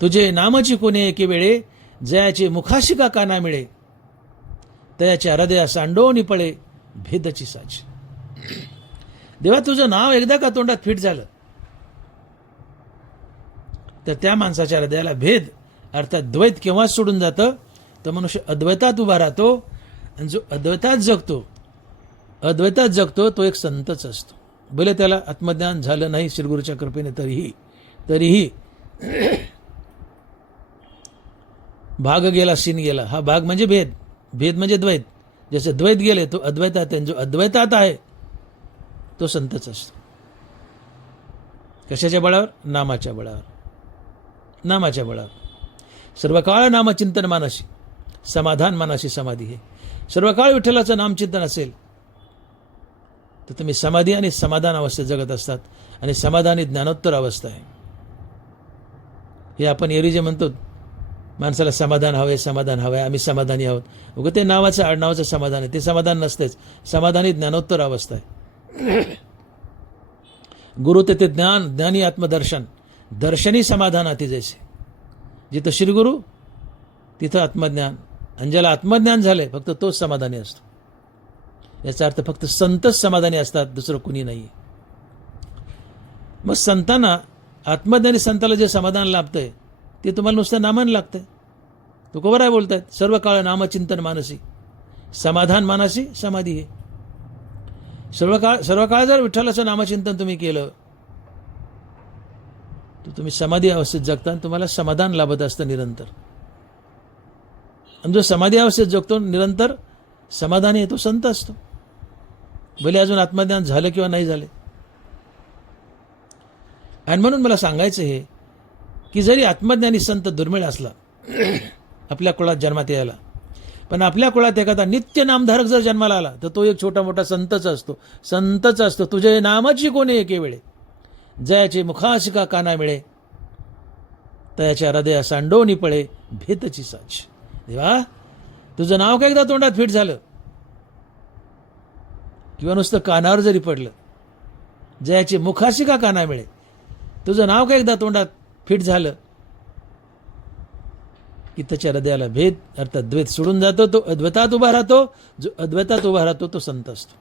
तुझे नामची कोणी एके वेळे, जयाचे मुखाशिका काना मिळे, तयाच्या हृदया सांडोनी पळे, भेदची साच. देवा तुझं नाव एकदा का तोंडात फिट झालं तर त्या माणसाच्या हृदयाला भेद अर्थात द्वैत केव्हाच सोडून जातं. तर मनुष्य अद्वैतात उभा राहतो, आणि जो अद्वैतात जगतो तो एक संतच असतो. भले त्याला आत्मज्ञान झालं नाही श्रीगुरूच्या कृपेने तरीही भाग गेला सीन गेला. हा भाग म्हणजे भेद म्हणजे द्वैत. जसं द्वैत गेले तो अद्वैतात आहे, जो अद्वैतात आहे तो संतच असतो. कशाच्या बळावर? नामाच्या बळावर. सर्व काळ नामचिंतन मानसी, समाधान मानसी समाधी हे. सर्व काळ विठ्ठलाचं नामचिंतन असेल तर तुम्ही समाधी आणि समाधान अवस्थेत जगत असतात, आणि समाधान ही ज्ञानोत्तर अवस्था आहे. हे आपण एरवी जे म्हणतो माणसाला समाधान हवंय, आम्ही समाधानी आहोत, उगं ते आडनावाचं समाधान आहे, ते समाधान नसतेच. समाधान ही ज्ञानोत्तर अवस्था आहे. गुरु ते ज्ञानी आत्मदर्शन, दर्शनी समाधानाती जैसे. जिथं श्रीगुरु तिथं आत्मज्ञान, आणि ज्याला आत्मज्ञान झाले फक्त तोच समाधानी असतो. याचा अर्थ फक्त संतच समाधानी असतात, दुसरं कुणी नाही. मग संतांना, आत्मज्ञानी संताला जे समाधान लाभतंय ते तुम्हाला नुसतं नामानं लागतंय. तुकोबराय बोलतायत, सर्व काळ नामचिंतन मानसी, समाधान मानसी समाधी हे. सर्व काळ जर विठ्ठलाचं नामचिंतन तुम्ही केलं तर तुम्ही समाधी अवस्थेत जगता, आणि तुम्हाला समाधान लाभत असतं निरंतर. आणि जो समाधी अवस्थेत जगतो निरंतर समाधानी आहे तो संत असतो, भले अजून आत्मज्ञान झालं किंवा नाही झाले. आणि म्हणून मला सांगायचं हे की जरी आत्मज्ञानी संत दुर्मिळ असला आपल्या कुळात जन्मात यायला, पण आपल्या कुळात एखादा नित्य नामधारक जर जन्माला आला तर तो एक छोटा मोठा संतच असतो. तुझे नामाची कोणी एके वेळे, जयाचे मुखाशिका काना मिळे, तयाच्या हृदया सांडोनी पळे, भेदची साच. देवा तुझं नाव का एकदा तोंडात फिट झालं किंवा नुसतं कानावर जरी पडलं, जयाचे मुखाशिका काना मिळे, तुझं नाव का एकदा तोंडात फिट झालं की त्याच्या हृदयाला भेद अर्थात द्वैत सोडून जातो. तो अद्वैतात उभा राहतो. जो अद्वैतात उभा राहतो तो संत असतो,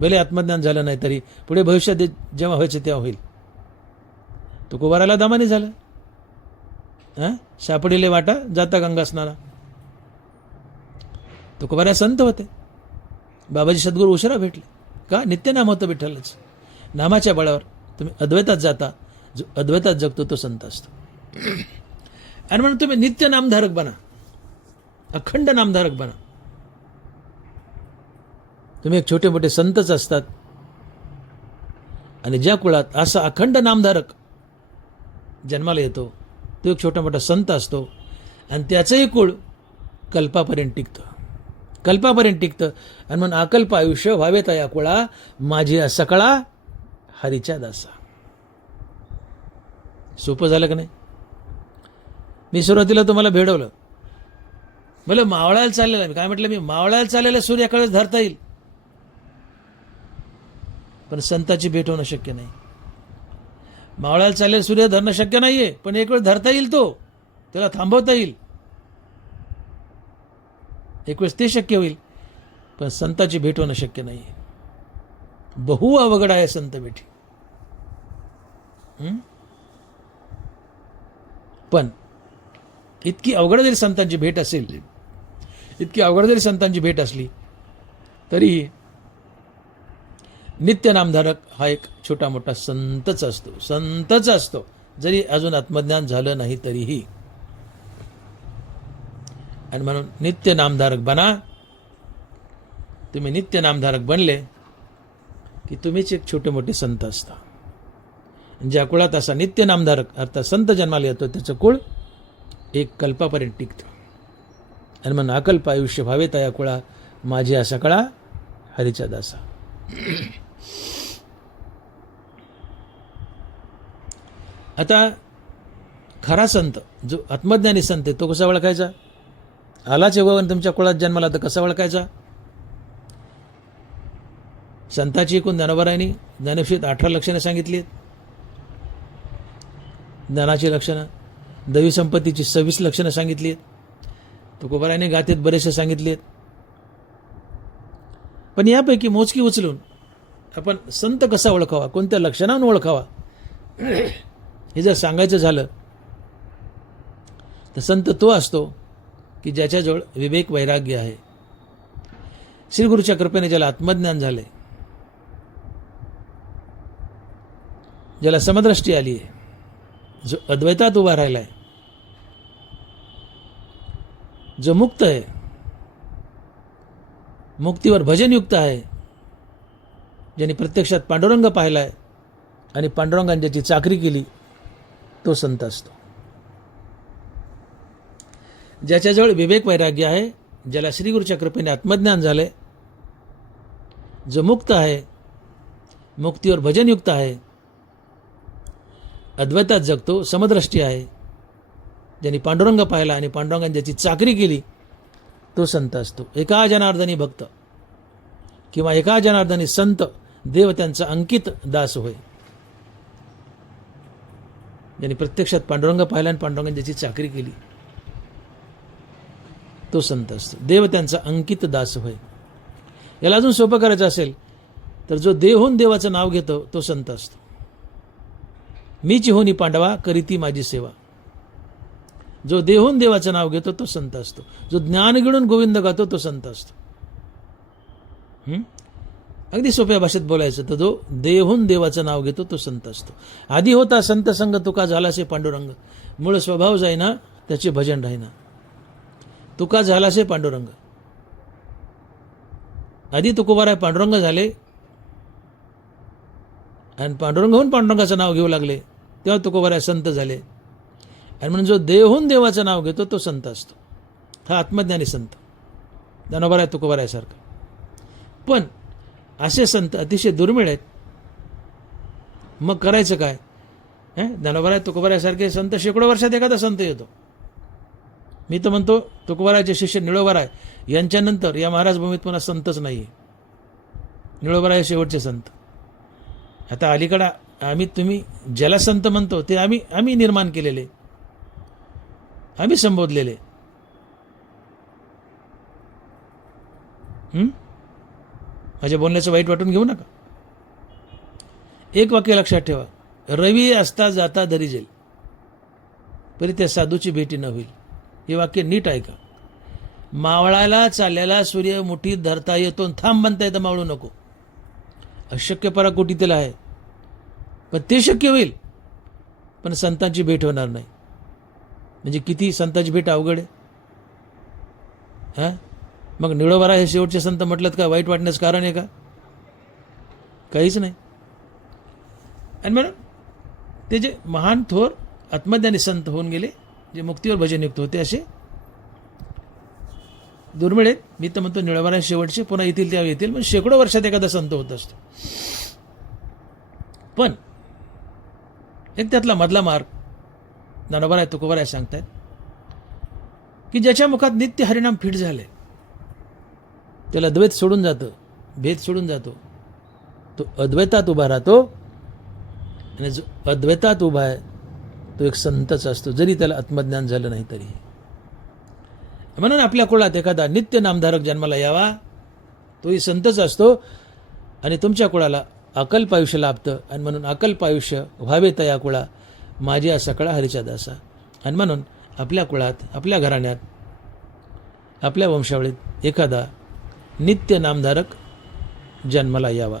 भले आत्मज्ञान झालं नाही तरी. पुढे भविष्यात जेव्हा व्हायचं तेव्हा होईल. तुकोबाराला दामाने झालं, सापडिले वाटा जाता गंगा स्नाना. तुकोबारा संत होते, बाबाजी सद्गुरू उशिरा भेटले. का? नित्य नाम होतं विठ्ठलाचं. नामाच्या बळावर तुम्ही अद्वैतात जाता. जो अद्वैतात जगतो तो संत असतो. आणि म्हणून तुम्ही नित्य नामधारक बना, अखंड नामधारक बना. तुम्ही एक छोटे मोठे संतच असतात, आणि ज्या कुळात असा अखंड नामधारक जन्माला येतो तो एक छोटा मोठा संत असतो, आणि त्याचंही कुळ कल्पापर्यंत टिकतं. आणि म्हणून अकल्प आयुष्य व्हावेत या कुळा, माझी सकळा हरीच्या दासा. सोपं झालं का नाही? मी सुरुवातीला तुम्हाला भेडवलं, मला मावळायला चाललेला, मी काय म्हटलं, मी मावळायला चाललेला सूर्याकडे धरता येईल, पण संताची भेट होणं शक्य नाही. मावळायला चाललेला सूर्य धरणं शक्य नाहीये, पण एक वेळ धरता येईल, तो त्याला थांबवता येईल, एक वेळेस ते शक्य होईल, पण संताची भेट होणं शक्य नाहीये. बहु अवघड आहे संत भेटी. पण इतकी अवघड जरी संतांची भेट असली तरी नित्य नामधारक हा एक छोटा मोठा संतच असतो, जरी अजून आत्मज्ञान झालं नाही तरीही. आणि म्हणून नित्य नामधारक बना. तुम्ही नित्य नामधारक बनले की तुम्हीच एक छोटे मोठे संत असता. ज्या कुळात असा नित्य नामधारक अर्थात संत जन्माला येतो त्याचं कुळ एक कल्पापर्यंत टिकतं. आणि म्हणून अकल्प आयुष्य व्हावे तया कुळा, माझी सकळा हरीच्या दासा. आता खरा संत, जो आत्मज्ञानी संत आहे, तो कसा ओळखायचा? आलाच आहे भगवान तुमच्या कुळात जन्माला, तर कसा ओळखायचा? संताची एकूण ज्ञानोबारायांनी ज्ञानेश्वरीत 18 लक्षणं सांगितली आहेत. ज्ञानाची लक्षणं, दैवी संपत्तीची 26 लक्षणं सांगितली आहेत. तुकोबारायांनी गाथेत बरेचसे सांगितले आहेत. पण यापैकी मोजकी उचलून आपण संत कसा ओळखावा, कोणत्या लक्षणांनी ओळखावा, हे जर सांगायचं झालं तर संत तो असतो की ज्याच्याजवळ विवेक वैराग्य आहे. श्री गुरुच्या कृपेने ज्याला आत्मज्ञान झाले, ज्याला समदृष्टी आली आहे, जो अद्वैतात उभा राहिलाय, जो मुक्त आहे, मुक्तीवर भजनयुक्त आहे, ज्यांनी प्रत्यक्षात पांडुरंग पाहिलाय आणि पांडुरंगाने ज्याची चाकरी केली, तो संत असतो. ज्याच्याजवळ विवेक वैराग्य आहे, ज्याला श्रीगुरूच्या कृपेने आत्मज्ञान झाले, जो मुक्त आहे, मुक्तीवर भजनयुक्त आहे, अद्वैतात जगतो, समदृष्टी आहे, ज्यांनी पांडुरंग पाहिला आणि पांडुरंगाने ज्याची चाकरी केली, तो संत असतो. एका जनार्दनी भक्त किंवा एका जनार्दनी संत, देव त्यांचा अंकित दास होय. ज्यांनी प्रत्यक्षात पांडुरंग पाहिला आणि पांडुरंगाने ज्याची चाकरी केली, तो संत असतो. देव त्यांचा अंकित दास होय. याला अजून सोपं करायचं असेल तर जो देहून देवाचं नाव घेतो, तो संत असतो. मीची होनी पांडवा, करीती माझी सेवा. जो देहून देवाचं नाव घेतो, तो संत असतो. जो ज्ञान गिळून गोविंद गातो, तो संत असतो. अगदी सोप्या भाषेत बोलायचं तर जो देहून देवाचं नाव घेतो, तो संत असतो. आधी होता संत संग, तुका झालासे पांडुरंग. मूळ स्वभाव जाईना, त्याचे भजन राहीना. तुका झालासे पांडुरंग. आधी तुकोबाराय पांडुरंग झाले आणि पांडुरंग होऊन पांडुरंगाचं नाव घेऊ लागले, तेव्हा तुकोबाराय संत झाले. आणि म्हणून जो देहून देवाचं नाव घेतो, तो संत असतो. हा आत्मज्ञानी संत, ज्ञानोबाराय तुकोबारायसारखा. पण असे संत अतिशय दुर्मिळ आहेत. मग करायचं काय? ज्ञानोबाराय तुकोबारायसारखे संत शेकडो वर्षात एखादा संत येतो. मी तर म्हणतो तुकोबारायचे शिष्य निळोबाराय यांच्यानंतर या महाराज भूमीत पुन्हा संतच नाही. निळोबाराय शेवटचे संत. आता अलीकडं तुम्ही ज्याला संत म्हणतो ते आम्ही निर्माण केलेले, आम्ही संबोधलेले. माझ्या बोलण्याचं वाईट वाटून घेऊ नका. एक वाक्य लक्षात ठेवा, रवी असता जाता दरी जेल, परी त्या साधूची भेटी न होईल. हे वाक्य नीट ऐका. मावळाला चाललेला सूर्य मुठीत धरता येतो, थांब म्हणता येतं, मावळू नको. अशक्य पराकोटी त्याला आहे, पण ते शक्य होईल. पण संतांची भेट होणार नाही. म्हणजे किती संतांची भेट अवघड आहे. मग निळोबाराय हे शेवटचे संत म्हटलं का वाईट वाटण्याचं कारण आहे का? काहीच नाही. आणि म्हणून ते जे महान थोर आत्मज्ञानी संत होऊन गेले, जे मुक्तीवर भजनयुक्त होते, असे दुर्मिळ आहेत. मी तर म्हणतो निळोबाराय शेवटचे, पुन्हा येतील त्या येतील, पण शेकडो वर्षात एखादा संत होत असतो. पण एक त्यातला मधला मार्ग ज्ञानोबाराय तुकोबाराय सांगतायत की ज्याच्या मुखात नित्य हरिनाम फिट झाले, त्याला द्वैत सोडून जातं, भेद सोडून जातो, तो अद्वैतात उभा राहतो. आणि जो अद्वैतात उभा आहे तो एक संतच असतो, जरी त्याला आत्मज्ञान झालं नाही तरी. म्हणून आपल्या कुळात एखादा नित्य नामधारक जन्माला यावा, तोही संतच असतो. आणि तुमच्या कुळाला अकल्प आयुष्य लाभतं. आणि म्हणून अकल्प आयुष्य व्हावे तया कुळा, माझी सकळा हरीच्या दासा. आणि म्हणून आपल्या कुळात, आपल्या घराण्यात, आपल्या वंशावळीत एखादा नित्य नामधारक जन्माला यावा,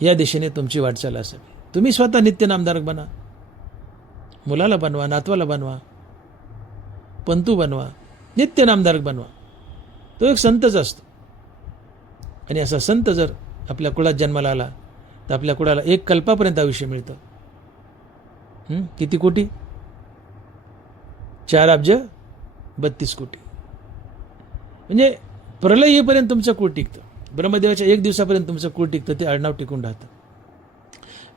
या दिशेने तुमची वाटचाल असावी. तुम्ही स्वतः नित्य नामधारक बना. मुलाला बनवा, नातवाला बनवा, पंतू बनवा, नित्य नामधारक बनवा. तो एक संतच असतो. आणि असा संत जर आपल्या कुळात जन्माला आला तर आपल्या कुळाला 1 कल्पापर्यंत आयुष्य मिळतं. किती कोटी? 4 अब्ज 32 कोटी. म्हणजे प्रलय येईपर्यंत तुमचं कुळ टिकतं. ब्रह्मदेवाच्या 1 दिवसापर्यंत तुमचं कुळ टिकतं, ते आडनाव टिकून राहतं.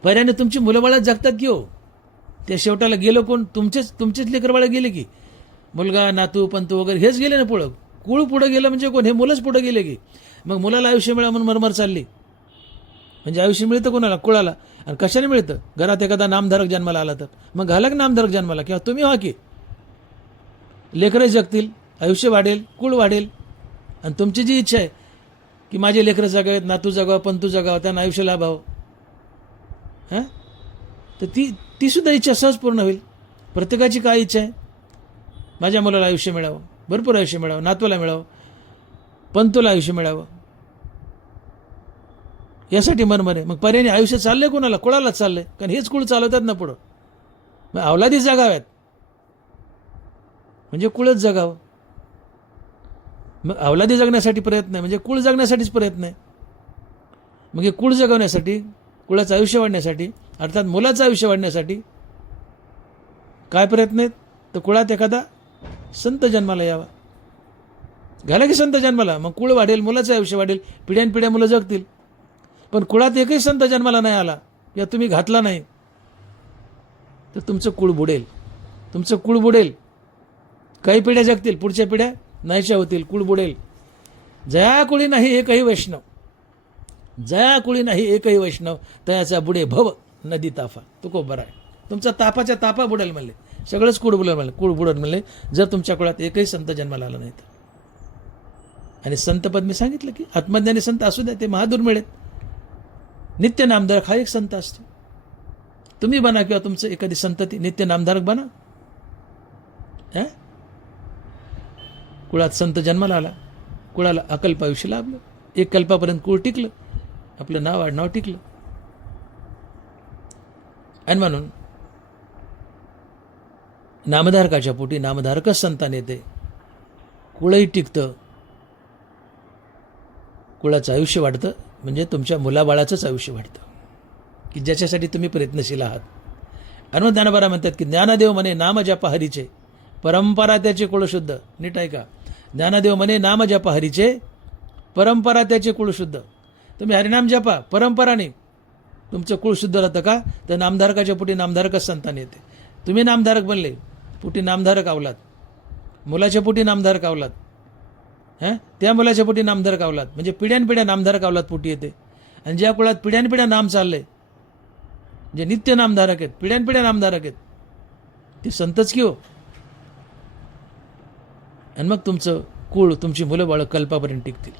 पर्यायाने तुमची मुलंबाळं जगतात की हो. त्या शेवटाला गेलं कोण? तुमचेच लेकरबाळं गेले की. मुलगा, नातू, पंतू वगैरे हेच गेले ना पुढं. कुळ पुढं गेलं म्हणजे कोण? हे मुलंच पुढं गेले की. मग मुलाला आयुष्य मिळा म्हणून मरमर चालली. म्हणजे आयुष्य मिळतं कोणाला? कुळाला. आणि कशाने मिळतं? घरात एखादा नामधारक जन्माला आला तर. मग घाला की नामधारक जन्माला, किंवा तुम्ही व्हा की. लेकरं जगतील, आयुष्य वाढेल, कुळ वाढेल. आणि तुमची जी इच्छा आहे की माझे लेकरं जगावेत, नातू जगावं, पंतू जगावं, त्यांना आयुष्य लाभावं, हां, तर ती सुद्धा इच्छा सहज पूर्ण होईल. प्रत्येकाची काय इच्छा आहे? माझ्या मुलाला आयुष्य मिळावं, भरपूर आयुष्य मिळावं, नातूला मिळावं, पंतूला आयुष्य मिळावं, यासाठी मनमन आहे. मग पर्यायी आयुष्य चाललंय कोणाला? कुळालाच चाललंय, कारण हेच कुळ चालवतात ना पुढं. मग अवलादी जगाव्यात म्हणजे कुळच जगावं. मग अवलादी जगण्यासाठी प्रयत्न आहे, म्हणजे कुळ जगण्यासाठीच प्रयत्न आहे. मग हे कुळ जगवण्यासाठी, कुळाचं आयुष्य वाढण्यासाठी, अर्थात मुलाचं आयुष्य वाढण्यासाठी काय प्रयत्न आहेत? तर कुळात एखादा संत जन्माला यावा. घाला की संत जन्माला, मग कुळ वाढेल, मुलाचं आयुष्य वाढेल, पिढ्यानपिढ्या मुलं जगतील. पण कुळात एकही संत जन्माला नाही आला, या तुम्ही घातला नाही, तर तुमचं कुळ बुडेल. तुमचं कुळ बुडेल. काही पिढ्या जगतील, पुढच्या पिढ्या नाहीशा होतील, कुळ बुडेल. जया कुळी नाही एकही वैष्णव, जया कुळी नाही एकही वैष्णव, तयाचा बुडे भव नदी ताफा. तो खूप बरा आहे. तुमचा तापाच्या तापा बुडेल म्हणले, सगळंच कुळ बुडेल म्हणले, कुळ बुडेल म्हणले, जर तुमच्या कुळात एकही संत जन्माला आला नाही तर. आणि संतपद मी सांगितलं की आत्मज्ञानी संत असू द्या, ते महादुर्मिळ आहेत. नित्य नामधारक हा एक संत असतो. तुम्ही बना, किंवा तुमचं एखादी संतती नित्य नामधारक बना. कुळात संत जन्माला आला, कुळाला अकल्प आयुष्य लाभलं, 1 कल्पापर्यंत कुळ टिकलं, आपलं नाव आडनाव टिकलं. आणि म्हणून नामधारकाच्या पोटी नामधारकच संतान येते, कुळही टिकतं, कुळाचं आयुष्य वाढतं, म्हणजे तुमच्या मुलाबाळाचंच आयुष्य वाढतं की ज्याच्यासाठी तुम्ही प्रयत्नशील आहात. आणि मग ज्ञानोबा म्हणतात की ज्ञानदेव म्हणे नाम जप हरीचे, परंपरा त्याचे कुळशुद्ध. नीट ऐका, ज्ञानदेव म्हणे नाम जप हरीचे, परंपरा त्याचे कुळशुद्ध. तुम्ही हरिनाम जपा, परंपराने तुमचं कुळ शुद्ध राहतं का? तर नामधारकाच्या पोटी नामधारकच संतान येते. तुम्ही नामधारक बनले, पोटी नामधारक आवलात, मुलाच्या पोटी नामधारक आवलात, त्या मुलाच्या पोटी नामधारक आवलात, म्हणजे पिढ्यानपिढ्या नामधारक आवलात पोटी येते. आणि ज्या कुळात पिढ्यानपिढ्या नाम चाललंय, जे नित्य नामधारक आहेत, पिढ्यानपिढ्या नामधारक आहेत, ते संतच की हो. आणि मग तुमचं कुळ, तुमची मुलं बाळं कल्पापर्यंत टिकतील.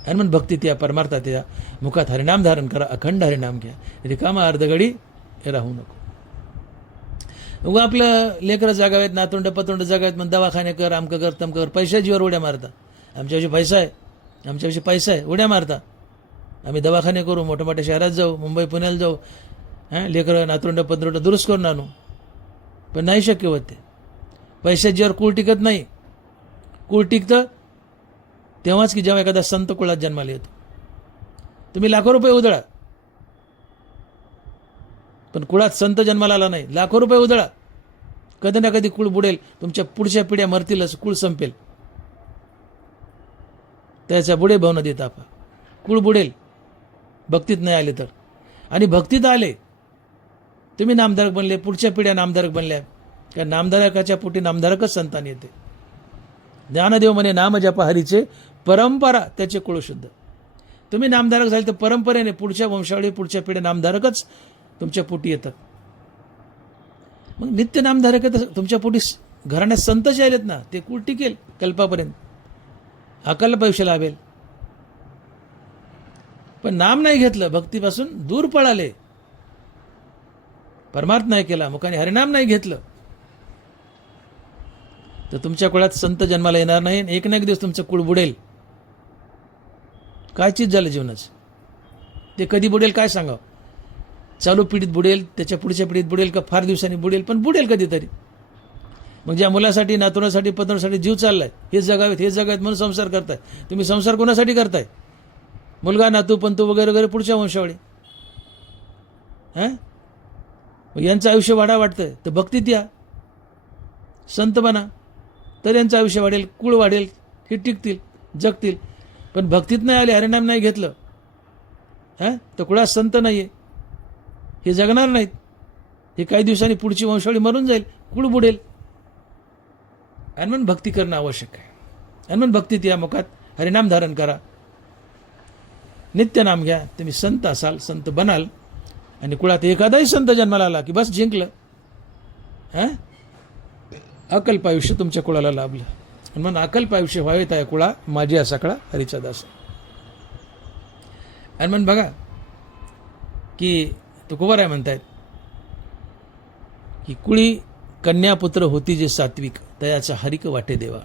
आणि मग भक्ती त्या परमार्थात या, मुखात हरिनाम धारण करा, अखंड हरिनाम घ्या, रिकामा अर्धगडी राहू नको. उगा आपलं लेकरं जागावेत, नातोंड पतोंड जागावेत, मग दवाखाने कर, आमकं कर, तमकं कर, पैशाजीवर उड्या मारता. आमच्याविषयी पैसा आहे, आमच्याविषयी पैसा आहे, उड्या मारता. आम्ही दवाखाने करू, मोठ्या मोठ्या शहरात जाऊ, मुंबई पुण्याला जाऊ, लेकरं नातोंड पतोंड दुरुस्त करून आणू, पण नाही शक्य होत ते. पैशाजीवर कुळ टिकत नाही. कुळ टिकतं तेव्हाच की जेव्हा एखादा संत कुळात जन्माला येतो. तुम्ही लाखो रुपये उधळा, पण कुळात संत जन्माला आला नाही, लाखो रुपये उधळा, कधी ना कधी कुळ बुडेल. तुमच्या पुढच्या पिढ्या मरतीलच, कुळ संपेल. त्याच्या बुडे भाव न देता आपा, कुळ बुडेल भक्तीत नाही आले तर. आणि भक्तीत आले, तुम्ही नामधारक बनले, पुढच्या पिढ्या नामधारक बनल्या, कारण नामधारकाच्या पोटी नामधारकच संतान येते. ज्ञानदेव म्हणे नाम जप हरीचे, परंपरा त्याचे कुळशुद्ध. तुम्ही नामधारक झाले तर परंपरेने पुढच्या वंशावळी, पुढच्या पिढ्या नामधारकच तुमच्या पोटी येतात. मग नित्य नामधारक तुमच्या पोटी घराण्यात संत जे आलेत ना, ते कुळ टिकेल कल्पापर्यंत, अकल्प आयुष्य लाभेल. पण नाम नाही घेतलं, भक्तीपासून दूर पळाले, परमार्थ नाही केला, मुखाने हरिनाम नाही घेतलं, तर तुमच्या कुळात संत जन्माला येणार नाही. एक ना एक दिवस तुमचं कुळ बुडेल. काय चीज झालं जीवनाचं? ते कधी बुडेल काय सांगावं? चालू पिढीत बुडेल, त्याच्या पुढच्या पिढीत बुडेल, का फार दिवसांनी बुडेल, पण बुडेल कधीतरी. मग ज्या मुलासाठी, नातूसाठी, पत्नीसाठी जीव चाललाय, हे जगावेत, हे जगावेत म्हणून संसार करताय. तुम्ही संसार कोणासाठी करताय? मुलगा, नातू, पंतू वगैरे वगैरे पुढच्या वंशावळी. यांचं आयुष्य वाढा वाटतंय तर भक्तीत या, संत बना, तर यांचं आयुष्य वाढेल, कुळ वाढेल, हे टिकतील, जगतील. पण भक्तीत नाही आले, हरिनाम नाही घेतलं, तर कुळात संत नाहीये, हे जगणार नाहीत, हे काही दिवसांनी पुढची वंशावळी मरून जाईल, कुळ बुडेल. आणि म्हणून भक्ती करणं आवश्यक आहे. आणि म्हणून भक्तीत या, मुखात हरिनाम धारण करा, नित्य नाम घ्या, तुम्ही संत असाल, संत बनाल. आणि कुळात एखादाही संत जन्माला आला की बस जिंकलं. अकल्प आयुष्य तुमच्या कुळाला लाभलं. आणि म्हणून अकल्प आयुष्य व्हावे त्या कुळा माझी असा कळा हरीचा दास. आणि म्हणून बघा की तुकोबाराय म्हणतायत की कुळी कन्यापुत्र होती जे सात्विक, तयाचा हरिक वाटे देवा.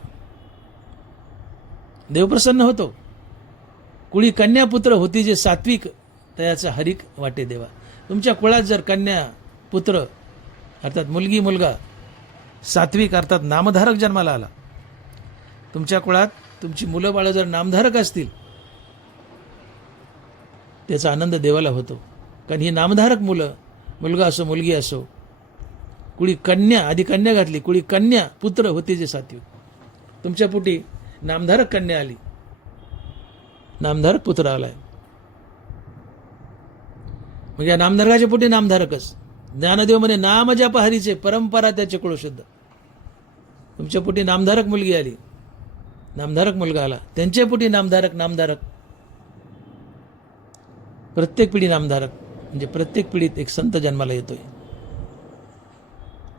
देव प्रसन्न होतो. कुळी कन्यापुत्र होती जे सात्विक, तयाचा हरिक वाटे देवा. तुमच्या कुळात जर कन्या पुत्र अर्थात मुलगी मुलगा सात्विक अर्थात नामधारक जन्माला आला, तुमच्या कुळात तुमची मुलं बाळं जर नामधारक असतील, त्याचा आनंद देवाला होतो. कारण ही नामधारक मुलं, मुलगा असो मुलगी असो, कुळी कन्या, आधी कन्या घातली, कुळी कन्या पुत्र होते जे सात्विक, तुमच्या पोटी नामधारक कन्या आली, नामधारक पुत्र आलाय. मग या नामधारकाच्या पोटी नामधारकच. ज्ञानदेव म्हणे नाम जप हरीचे, परंपरा त्याचे कुळ शुद्ध. तुमच्या पोटी नामधारक मुलगी आली, नामधारक मुलगा आला, त्यांच्या पोटी नामधारक नामधारक, प्रत्येक पिढी नामधारक. म्हणजे प्रत्येक पिढीत एक संत जन्माला येतोय,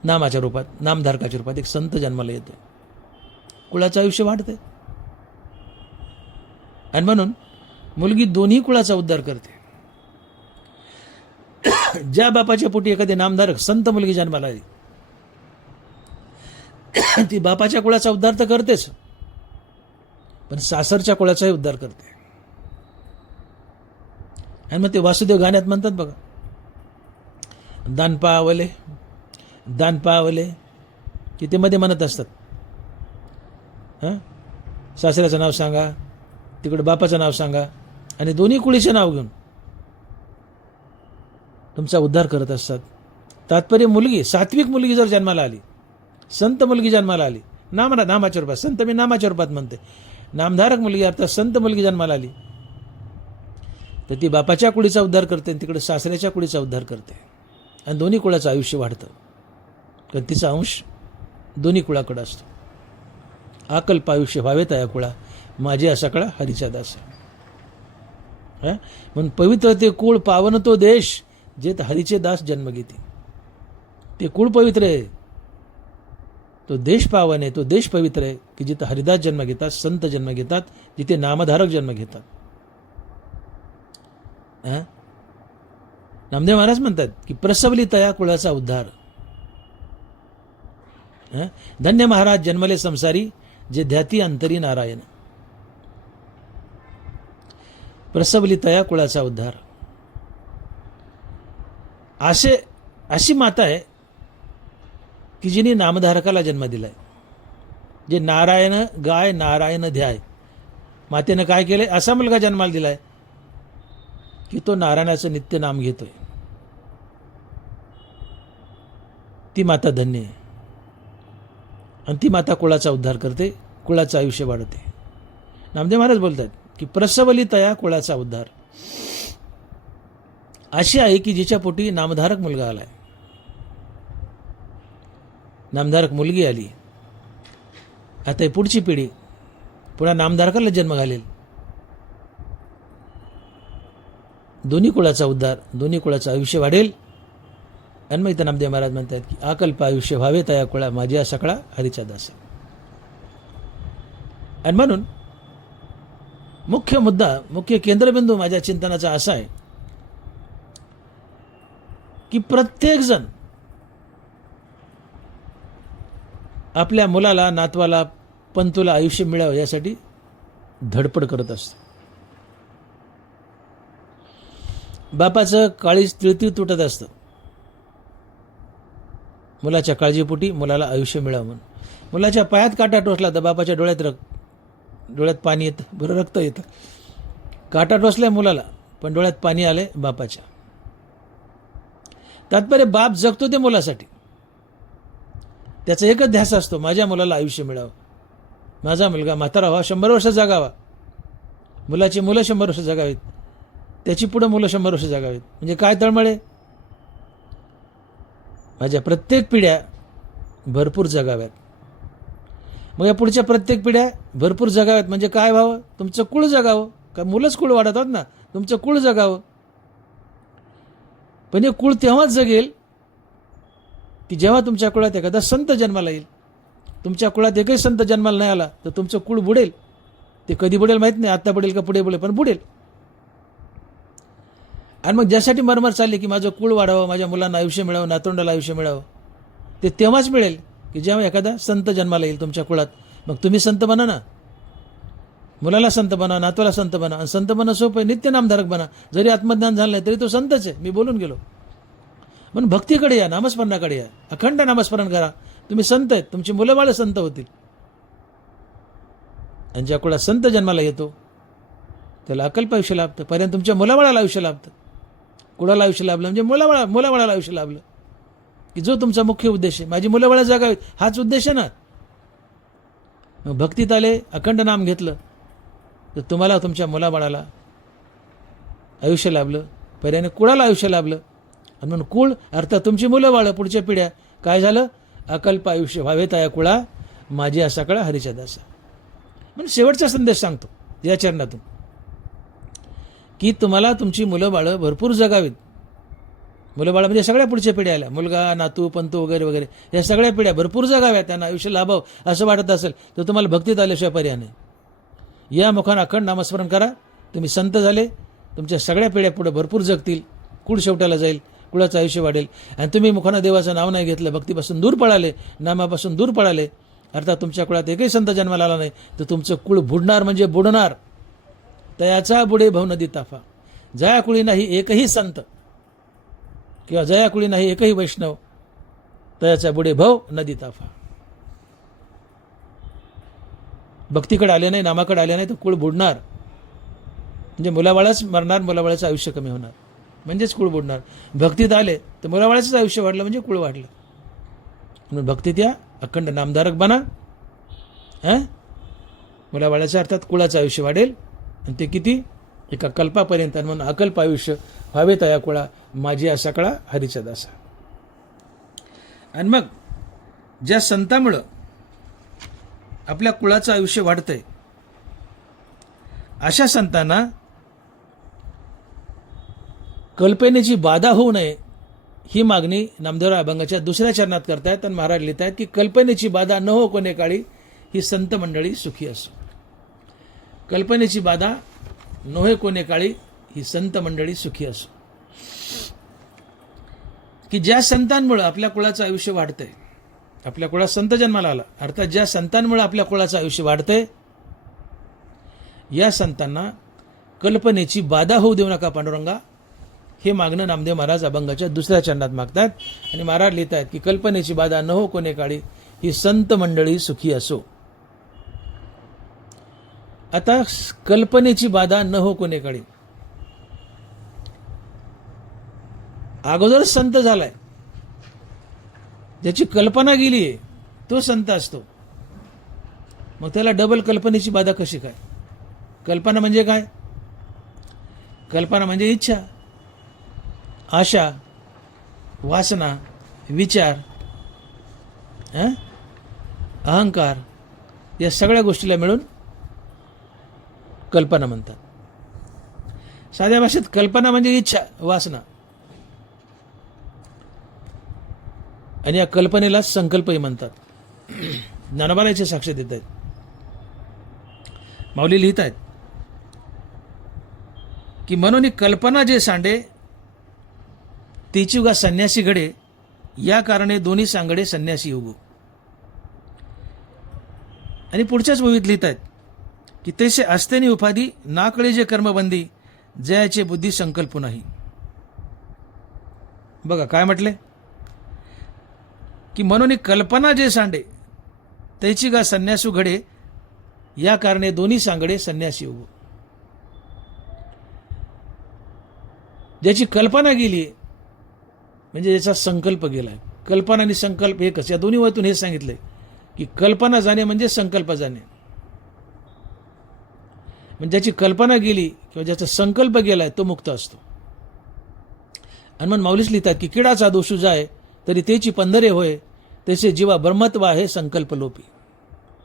नामाच्या रूपात, नामधारकाच्या रूपात एक संत जन्माला येतोय. कुळाचं आयुष्य वाढते. आणि म्हणून मुलगी दोन्ही कुळाचा उद्धार करते. ज्या बापाच्या पोटी एखादी नामधारक संत मुलगी जन्माला आली, ती बापाच्या कुळाचा उद्धार तर करतेच, पण सासरच्या कुळाचाही उद्धार करते. आणि मग ते वासुदेव गाण्यात म्हणतात बघा, दान पावले, दान पावले, की ते मध्ये म्हणत असतात, सासऱ्याचं नाव सांगा, तिकडे बापाचं नाव सांगा, आणि दोन्ही कुळीचे नाव घेऊन तुमचा उद्धार करत असतात. तात्पर्य मुलगी, सात्विक मुलगी जर जन्माला आली, संत मुलगी जन्माला आली, नामाच्या रूपात, संत मी नामाच्या रूपात म्हणते, नामधारक मुलगी अर्थात संत मुलगी जन्माला आली, तर ती बापाच्या कुळीचा उद्धार करते आणि तिकडे सासऱ्याच्या कुळीचा उद्धार करते. आणि दोन्ही कुळाचं आयुष्य वाढतं, कारण तिचा अंश दोन्ही कुळाकडे असतो. अकल्प आयुष्य व्हावे तया कुळा माझी असा कळा हरीचा दास. म्हणून पवित्र ते कुळ पावन तो देश, जेत हरीचे दास जन्म घेते. ते कुळ पवित्र आहे, तो देश पावन आहे, तो देश पवित्र आहे की जिथे हरिदास जन्म घेतात, संत जन्म घेतात, जिथे नामधारक जन्म घेतात. नामदेव महाराज म्हणतात की प्रसवली तया कुळाचा उद्धार. धन्य महाराज जन्मले संसारी, जे ध्याती अंतरी नारायण. प्रसवली तया कुळाचा उद्धार. अशी माता आहे की जिने नामधारकाला जन्म दिलाय, जे नारायण गाय नारायण ध्याय. मातेनं काय केलंय, असा मुलगा जन्माला दिलाय की तो नारायणाचं नित्य नाम घेतोय. ती माता धन्य आहे. आणि ती माता कुळाचा उद्धार करते, कुळाचं आयुष्य वाढते. नामदेव महाराज बोलतात की प्रसवली तया कुळाचा उद्धार. अशी आहे की जिच्या पोटी नामधारक मुलगा आलाय, नामधारक मुलगी आली. आता ही पुढची पिढी पुन्हा नामधारकाला जन्म घालेल. दोन्ही कुळाचा उद्धार, दोन्ही कुळाचं आयुष्य वाढेल. आणि मग इथं नामदेव महाराज म्हणतात की अकल्प आयुष्य व्हावे तया कुळा माझी असा कळा हरीचा दास. आणि म्हणून मुख्य मुद्दा, मुख्य केंद्रबिंदू माझ्या चिंतनाचा असा आहे की प्रत्येक जण आपल्या मुलाला, नातवाला, पंतूला आयुष्य मिळावं यासाठी धडपड करत असतो. बापाचं काळीज तिळतीळ तुटत असतं मुलाच्या काळजीपोटी, मुलाला आयुष्य मिळावं म्हणून. मुलाच्या पायात काटा टोचला तर बापाच्या डोळ्यात पाणी येतं, बरं रक्त येतं. काटा टोचलाय मुलाला पण डोळ्यात पाणी आलंय बापाच्या. तात्पर्य बाप जगतो ते मुलासाठी, त्याचा एकच ध्यास असतो माझ्या मुलाला आयुष्य मिळावं, माझा मुलगा म्हातारा व्हावा, 100 वर्ष जगावा. मुलाची मुलं 100 वर्ष जगावीत, त्याची पुढं मुलं 100 वर्ष जगावीत. म्हणजे काय तळमळे? माझ्या प्रत्येक पिढ्या भरपूर जगाव्यात. मग या पुढच्या प्रत्येक पिढ्या भरपूर जगाव्यात म्हणजे काय व्हावं? तुमचं कुळ जगावं. का मुलंच कुळ वाढत आहोत ना, तुमचं कुळ जगावं. पण हे कुळ तेव्हाच जगेल की जेव्हा तुमच्या कुळात एखादा संत जन्माला येईल. तुमच्या कुळात एकही संत जन्माला नाही आला तर तुमचं कुळ बुडेल. ते कधी बुडेल माहीत नाही, आता बुडेल का पुढे बुडेल, पण बुडेल. आणि मग ज्यासाठी मरमर चालली की माझं कुळ वाढावं, माझ्या मुलांना आयुष्य मिळावं, नातवंडाला आयुष्य मिळावं, ते तेव्हाच मिळेल की जेव्हा एखादा संत जन्माला येईल तुमच्या कुळात. मग तुम्ही संत बना ना, मुलाला संत बना, नातवाला संत बना. आणि संत बनणं सोपं आहे, नित्य नामधारक बना. जरी आत्मज्ञान झालं नाही तरी तो संतच आहे. मी बोलून गेलो. म्हणून भक्तीकडे या, नामस्मरणाकडे या, अखंड नामस्मरण करा. तुम्ही संत आहेत, तुमची मुलं बाळ संत होतील. आणि ज्या कुळात संत जन्माला येतो त्याला अकल्प आयुष्य लाभतं. पर्यंत तुमच्या मुलाबाळाला आयुष्य लाभतं. कुणाला आयुष्य लाभलं म्हणजे मुलाबाळाला आयुष्य लाभलं की जो तुमचा मुख्य उद्देश आहे. माझी मुलं बाळं जगावीत हाच उद्देश आहे ना. मग भक्तीत आले, अखंड नाम घेतलं तर तुम्हाला तुमच्या मुलाबाळाला आयुष्य लाभलं, पर्यायाने कुळाला आयुष्य लाभलं. आणि म्हणून कुळ अर्थात तुमची मुलं बाळं, पुढच्या पिढ्या काय झालं? अकल्प आयुष्य व्हावे तया कुळा, माझी असा कळा हरीच्या दासा. म्हणून शेवटचा संदेश सांगतो या चरणातून की तुम्हाला तुमची मुलं बाळं भरपूर जगावीत. मुलं बाळं म्हणजे सगळ्या पुढच्या पिढ्या आल्या, मुलगा, नातू, पंतू वगैरे वगैरे, या सगळ्या पिढ्या भरपूर जगाव्या, त्यांना आयुष्य लाभावं असं वाटत असेल तर तुम्हाला भक्तीत आल्याशिवाय पर्याय नाही. या मुखानं अखंड नामस्मरण करा. तुम्ही संत झाले, तुमच्या सगळ्या पिढ्या पुढे भरपूर जगतील, कुळ शेवटाला जाईल, कुळाचं आयुष्य वाढेल. आणि तुम्ही मुखानं देवाचं नाव नाही घेतलं, भक्तीपासून दूर पळाले, नामापासून दूर पळाले, अर्थात तुमच्या कुळात एकही संत जन्माला आला नाही तर तुमचं कुळ बुडणार म्हणजे बुडणार. तयाचा बुडे भव नदी ताफा. जया कुळी नाही एकही संत किंवा जया कुळी नाही एकही वैष्णव, तयाचा बुडे भव नदी ताफा. भक्तीकडे आले नाही, नामाकडे आले नाही तर कुळ बुडणार. म्हणजे मुलाबाळाच मरणार, मुलाबाळाचं आयुष्य कमी होणार म्हणजेच कुळ बुडणार. भक्तीत आले तर मुलाबाळाचंच आयुष्य वाढलं म्हणजे कुळ वाढलं. म्हणून भक्तीत या, अखंड नामधारक बना. मुलाबाळाच्या अर्थात कुळाचं आयुष्य वाढेल. आणि ते किती? एका कल्पापर्यंत. म्हणून अकल्प आयुष्य व्हावे तया कुळा, माझी आशा कळा हरीचा दासा. आणि मग ज्या संतामुळं आपल्या कुळाचं आयुष्य वाढतंय अशा संतांना कल्पनेची बाधा होऊ नये ही मागणी नामदेवराय अभंगाच्या दुसऱ्या चरणात करतायत. आणि महाराज लिहितायत की कल्पनेची बाधा न हो कोणे काळी, ही संत मंडळी सुखी असो. कल्पनेची बाधा नोहे कोणे काळी, ही संत मंडळी सुखी असो. की ज्या संतांमुळे आपल्या कुळाचं आयुष्य वाढतंय, आपल्या कुळात संत जन्माला आला, अर्थात ज्या संतांमुळे आपल्या कुळाचं आयुष्य वाढतंय, या संतांना कल्पनेची बाधा होऊ देऊ नका पांडुरंगा, हे मागणं नामदेव महाराज अभंगाच्या दुसऱ्या चरणात मागतात. आणि महाराज लिहित आहेत की कल्पनेची बाधा न हो कोणे काळी, ही संत मंडळी सुखी असो. आता कल्पनेची बाधा न हो कोणे काळी, अगोदरच संत झालाय, ज्याची कल्पना गेलीये तो संत असतो. मग त्याला डबल कल्पनेची बाधा कशी काय? कल्पना म्हणजे काय? कल्पना म्हणजे इच्छा, आशा, वासना, विचार, अहंकार, या सगळ्या गोष्टीला मिळून कल्पना म्हणतात. साध्या भाषेत कल्पना म्हणजे इच्छा, वासना. आणि या कल्पनेला संकल्पही म्हणतात. ज्ञानोबाराचे साक्ष देत आहेत. माऊली लिहित आहेत की म्हणून कल्पना जे सांडे, तेचुगा संन्यासी घडे, या कारणे दोन्ही सांगडे संन्यासी उगो. आणि पुढच्याच ओळीत लिहित आहेत की तैसे असतेनी उपाधी, नाकळे जे कर्मबंदी, जयाचे बुद्धी संकल्प नाही. बघा काय म्हटले की म्हणून कल्पना जे सांडे, त्याची गा संन्यासू घडे, या कारणे दोन्ही सांगडे संन्यासी उगो. ज्याची कल्पना गेली म्हणजे ज्याचा संकल्प गेलाय. कल्पना आणि संकल्प एकच. या दोन्ही वयातून हे सांगितलंय की कल्पना जाणे म्हणजे संकल्प जाणे. म्हणजे ज्याची कल्पना गेली किंवा ज्याचा संकल्प गेलाय तो मुक्त असतो. आणि मग माऊलीच लिहितात की किडाचा दोषू जाय तरी तेची पंधरे होय, तसे जीवा ब्रह्मत्व आहे संकल्प लोपी.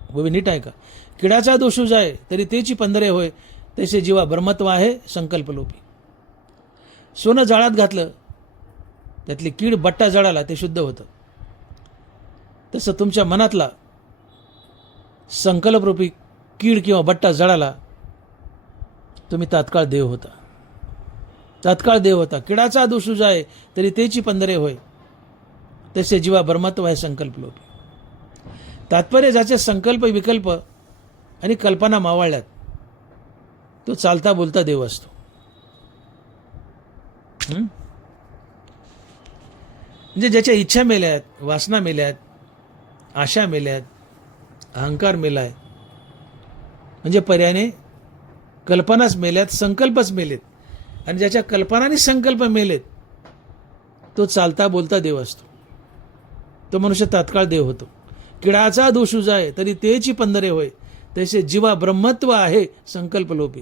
हो नीट आहे का? किडाचा दोषू जाय तरी तेची पंधरे होय, तसे जीवा ब्रह्मत्व आहे संकल्प लोपी. सोनं जाळात घातलं, त्यातली कीड बट्टा जळाला ते शुद्ध होतं. तसं तुमच्या मनातला संकल्परूपी कीड किंवा बट्टा जळाला, तुम्ही तात्काळ देव होता. तात्काळ देव होता. किडाचा दोषू जाय तरी तेची पंधरे होय, तसे जीवा ब्रह्मत्व आहे संकल्प लोपी. तात्पर्य ज्याचे संकल्प विकल्प आणि कल्पना मावळल्यात तो चालता बोलता देव असतो. म्हणजे ज्याच्या इच्छा मेल्यात, वासना मेल्यात, आशा मेल्यात, अहंकार मेलाय, म्हणजे पर्यायाने कल्पनाच मेल्यात, संकल्पच मेलेत, आणि ज्याच्या कल्पना आणि संकल्प मेलेत तो चालता बोलता देव असतो. तो मनुष्य तात्काळ देव होतो. किडाचा दोषू जाय तरी तेची पंधरे होय, तसे जीवा ब्रह्मत्व आहे संकल्प लोपी.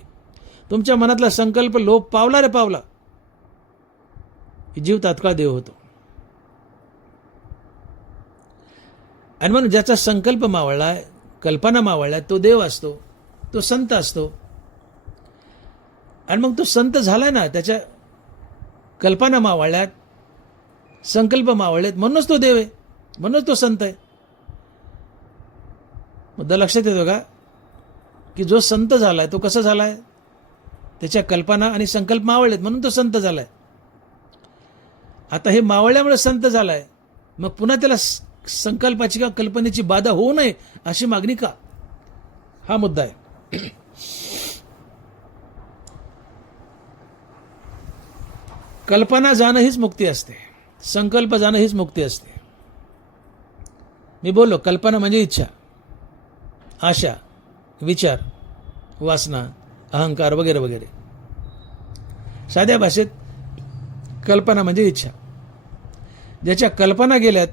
तुमच्या मनातला संकल्प लोप पावला रे पावला की जीव तात्काळ देव होतो. आणि म्हणून ज्याचा संकल्प मावळलाय, कल्पना मावळलाय, तो देव असतो, तो संत असतो. आणि मग तो संत झालाय ना, त्याच्या कल्पना मावळल्यात, संकल्प मावळलेत, म्हणूनच तो देव आहे, म्हणूनच तो संत आहे. मुद्दा लक्षात येतो का? की जो संत झालाय तो कसा झालाय? त्याच्या कल्पना आणि संकल्प मावळलेत म्हणून तो संत झालाय. आता हे मावळल्यामुळे संत झालाय, मग पुन्हा त्याला संकल्पाची किंवा कल्पनेची बाधा होऊ नये अशी मागणी का? हा मुद्दा आहे. कल्पना जाणं हीच मुक्ती असते, संकल्प जाणं हीच मुक्ती असते. मी बोललो कल्पना म्हणजे इच्छा, आशा, विचार, वासना, अहंकार वगैरे वगैरे. साध्या भाषेत कल्पना म्हणजे इच्छा. ज्याच्या कल्पना गेल्यात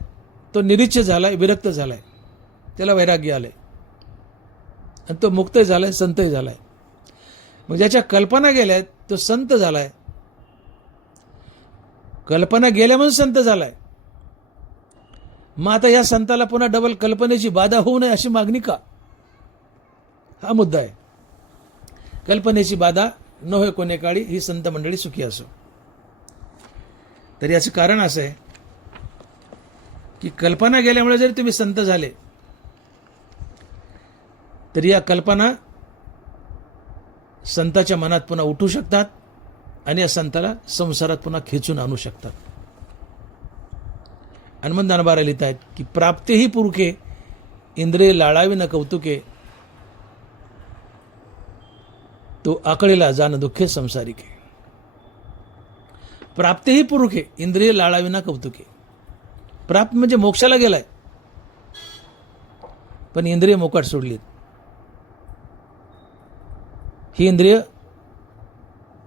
तो निरीच्छ झालाय, विरक्त झालाय, त्याला वैराग्य आलंय, आणि तो मुक्त झालाय, संतही झालाय. मग ज्याच्या कल्पना गेल्यात तो संत झालाय. कल्पना गेल्या म्हणून संत झालाय. मग आता या संताला पुन्हा डबल कल्पनेची बाधा होऊ नये अशी मागणी का? हा मुद्दा आहे. कल्पनेची बाधा न होय कोणे काळी, ही संत मंडळी सुखी असो. तर याचं कारण असं आहे की कल्पना गेल्यामुळे जरी तुम्ही संत झाले तरी या कल्पना संताच्या मनात पुन्हा उठू शकतात आणि या संताला संसारात पुन्हा खेचून आणू शकतात. हनुमान दानबारा लिहित आहेत की प्राप्तेही पुरखे इंद्रिय लाळावी न कौतुके, तो आकळीला जाण दुःखे संसारिके. प्राप्तेही पुरखे इंद्रिय लाळावी ना कौतुके. प्राप्त म्हणजे मोक्षाला गेलाय, पण इंद्रिय मोकाट सोडलीत. ही इंद्रिय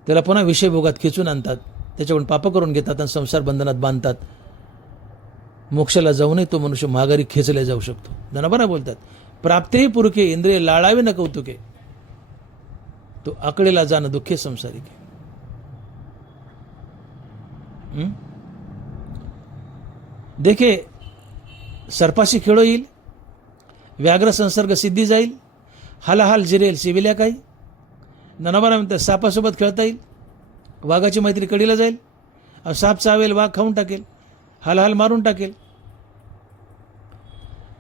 त्याला पुन्हा विषयभोगात खेचून आणतात, त्याच्याकडून पाप करून घेतात आणि संसार बंधनात बांधतात. मोक्षाला जाऊनही तो मनुष्य माघारी खेचला जाऊ शकतो. दानबारा बोलतात प्राप्तेही पुरखे इंद्रिय लाळावी न कौतुके, तो आकडेला जाणं दुःखे संसारिके. देखे सर्पाशी खेळो येईल, व्याघ्र संसर्ग सिद्धी जाईल, हालाहाल जिरेल सिविल्या काही. ननाबारा म्हणतात सापासोबत खेळता येईल, वाघाची मैत्री कडीला जाईल. साप चावेल, वाघ खाऊन टाकेल, हालहाल मारून टाकेल.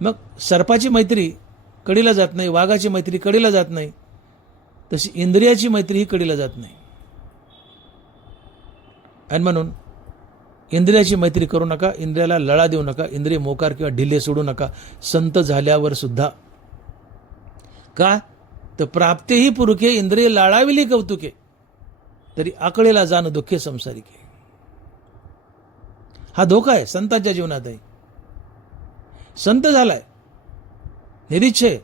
मग सर्पाची मैत्री कडीला जात नाही, वाघाची मैत्री कडीला जात नाही, तशी इंद्रियाची मैत्री ही कडीला जात नाही. आणि म्हणून इंद्रियाची मैत्री करू नका, इंद्रियाला लळा देऊ नका, इंद्रिय मोकार किंवा ढिल्ले सोडू नका संत झाल्यावर सुद्धा. का तर प्राप्तेही पुरखे इंद्रिय लाळाविली कौतुके, तरी आकळेला जाणं दुःखे संसारिके. हा धोका आहे संतांच्या जीवनात आहे. संत झालाय, निरीच्छे,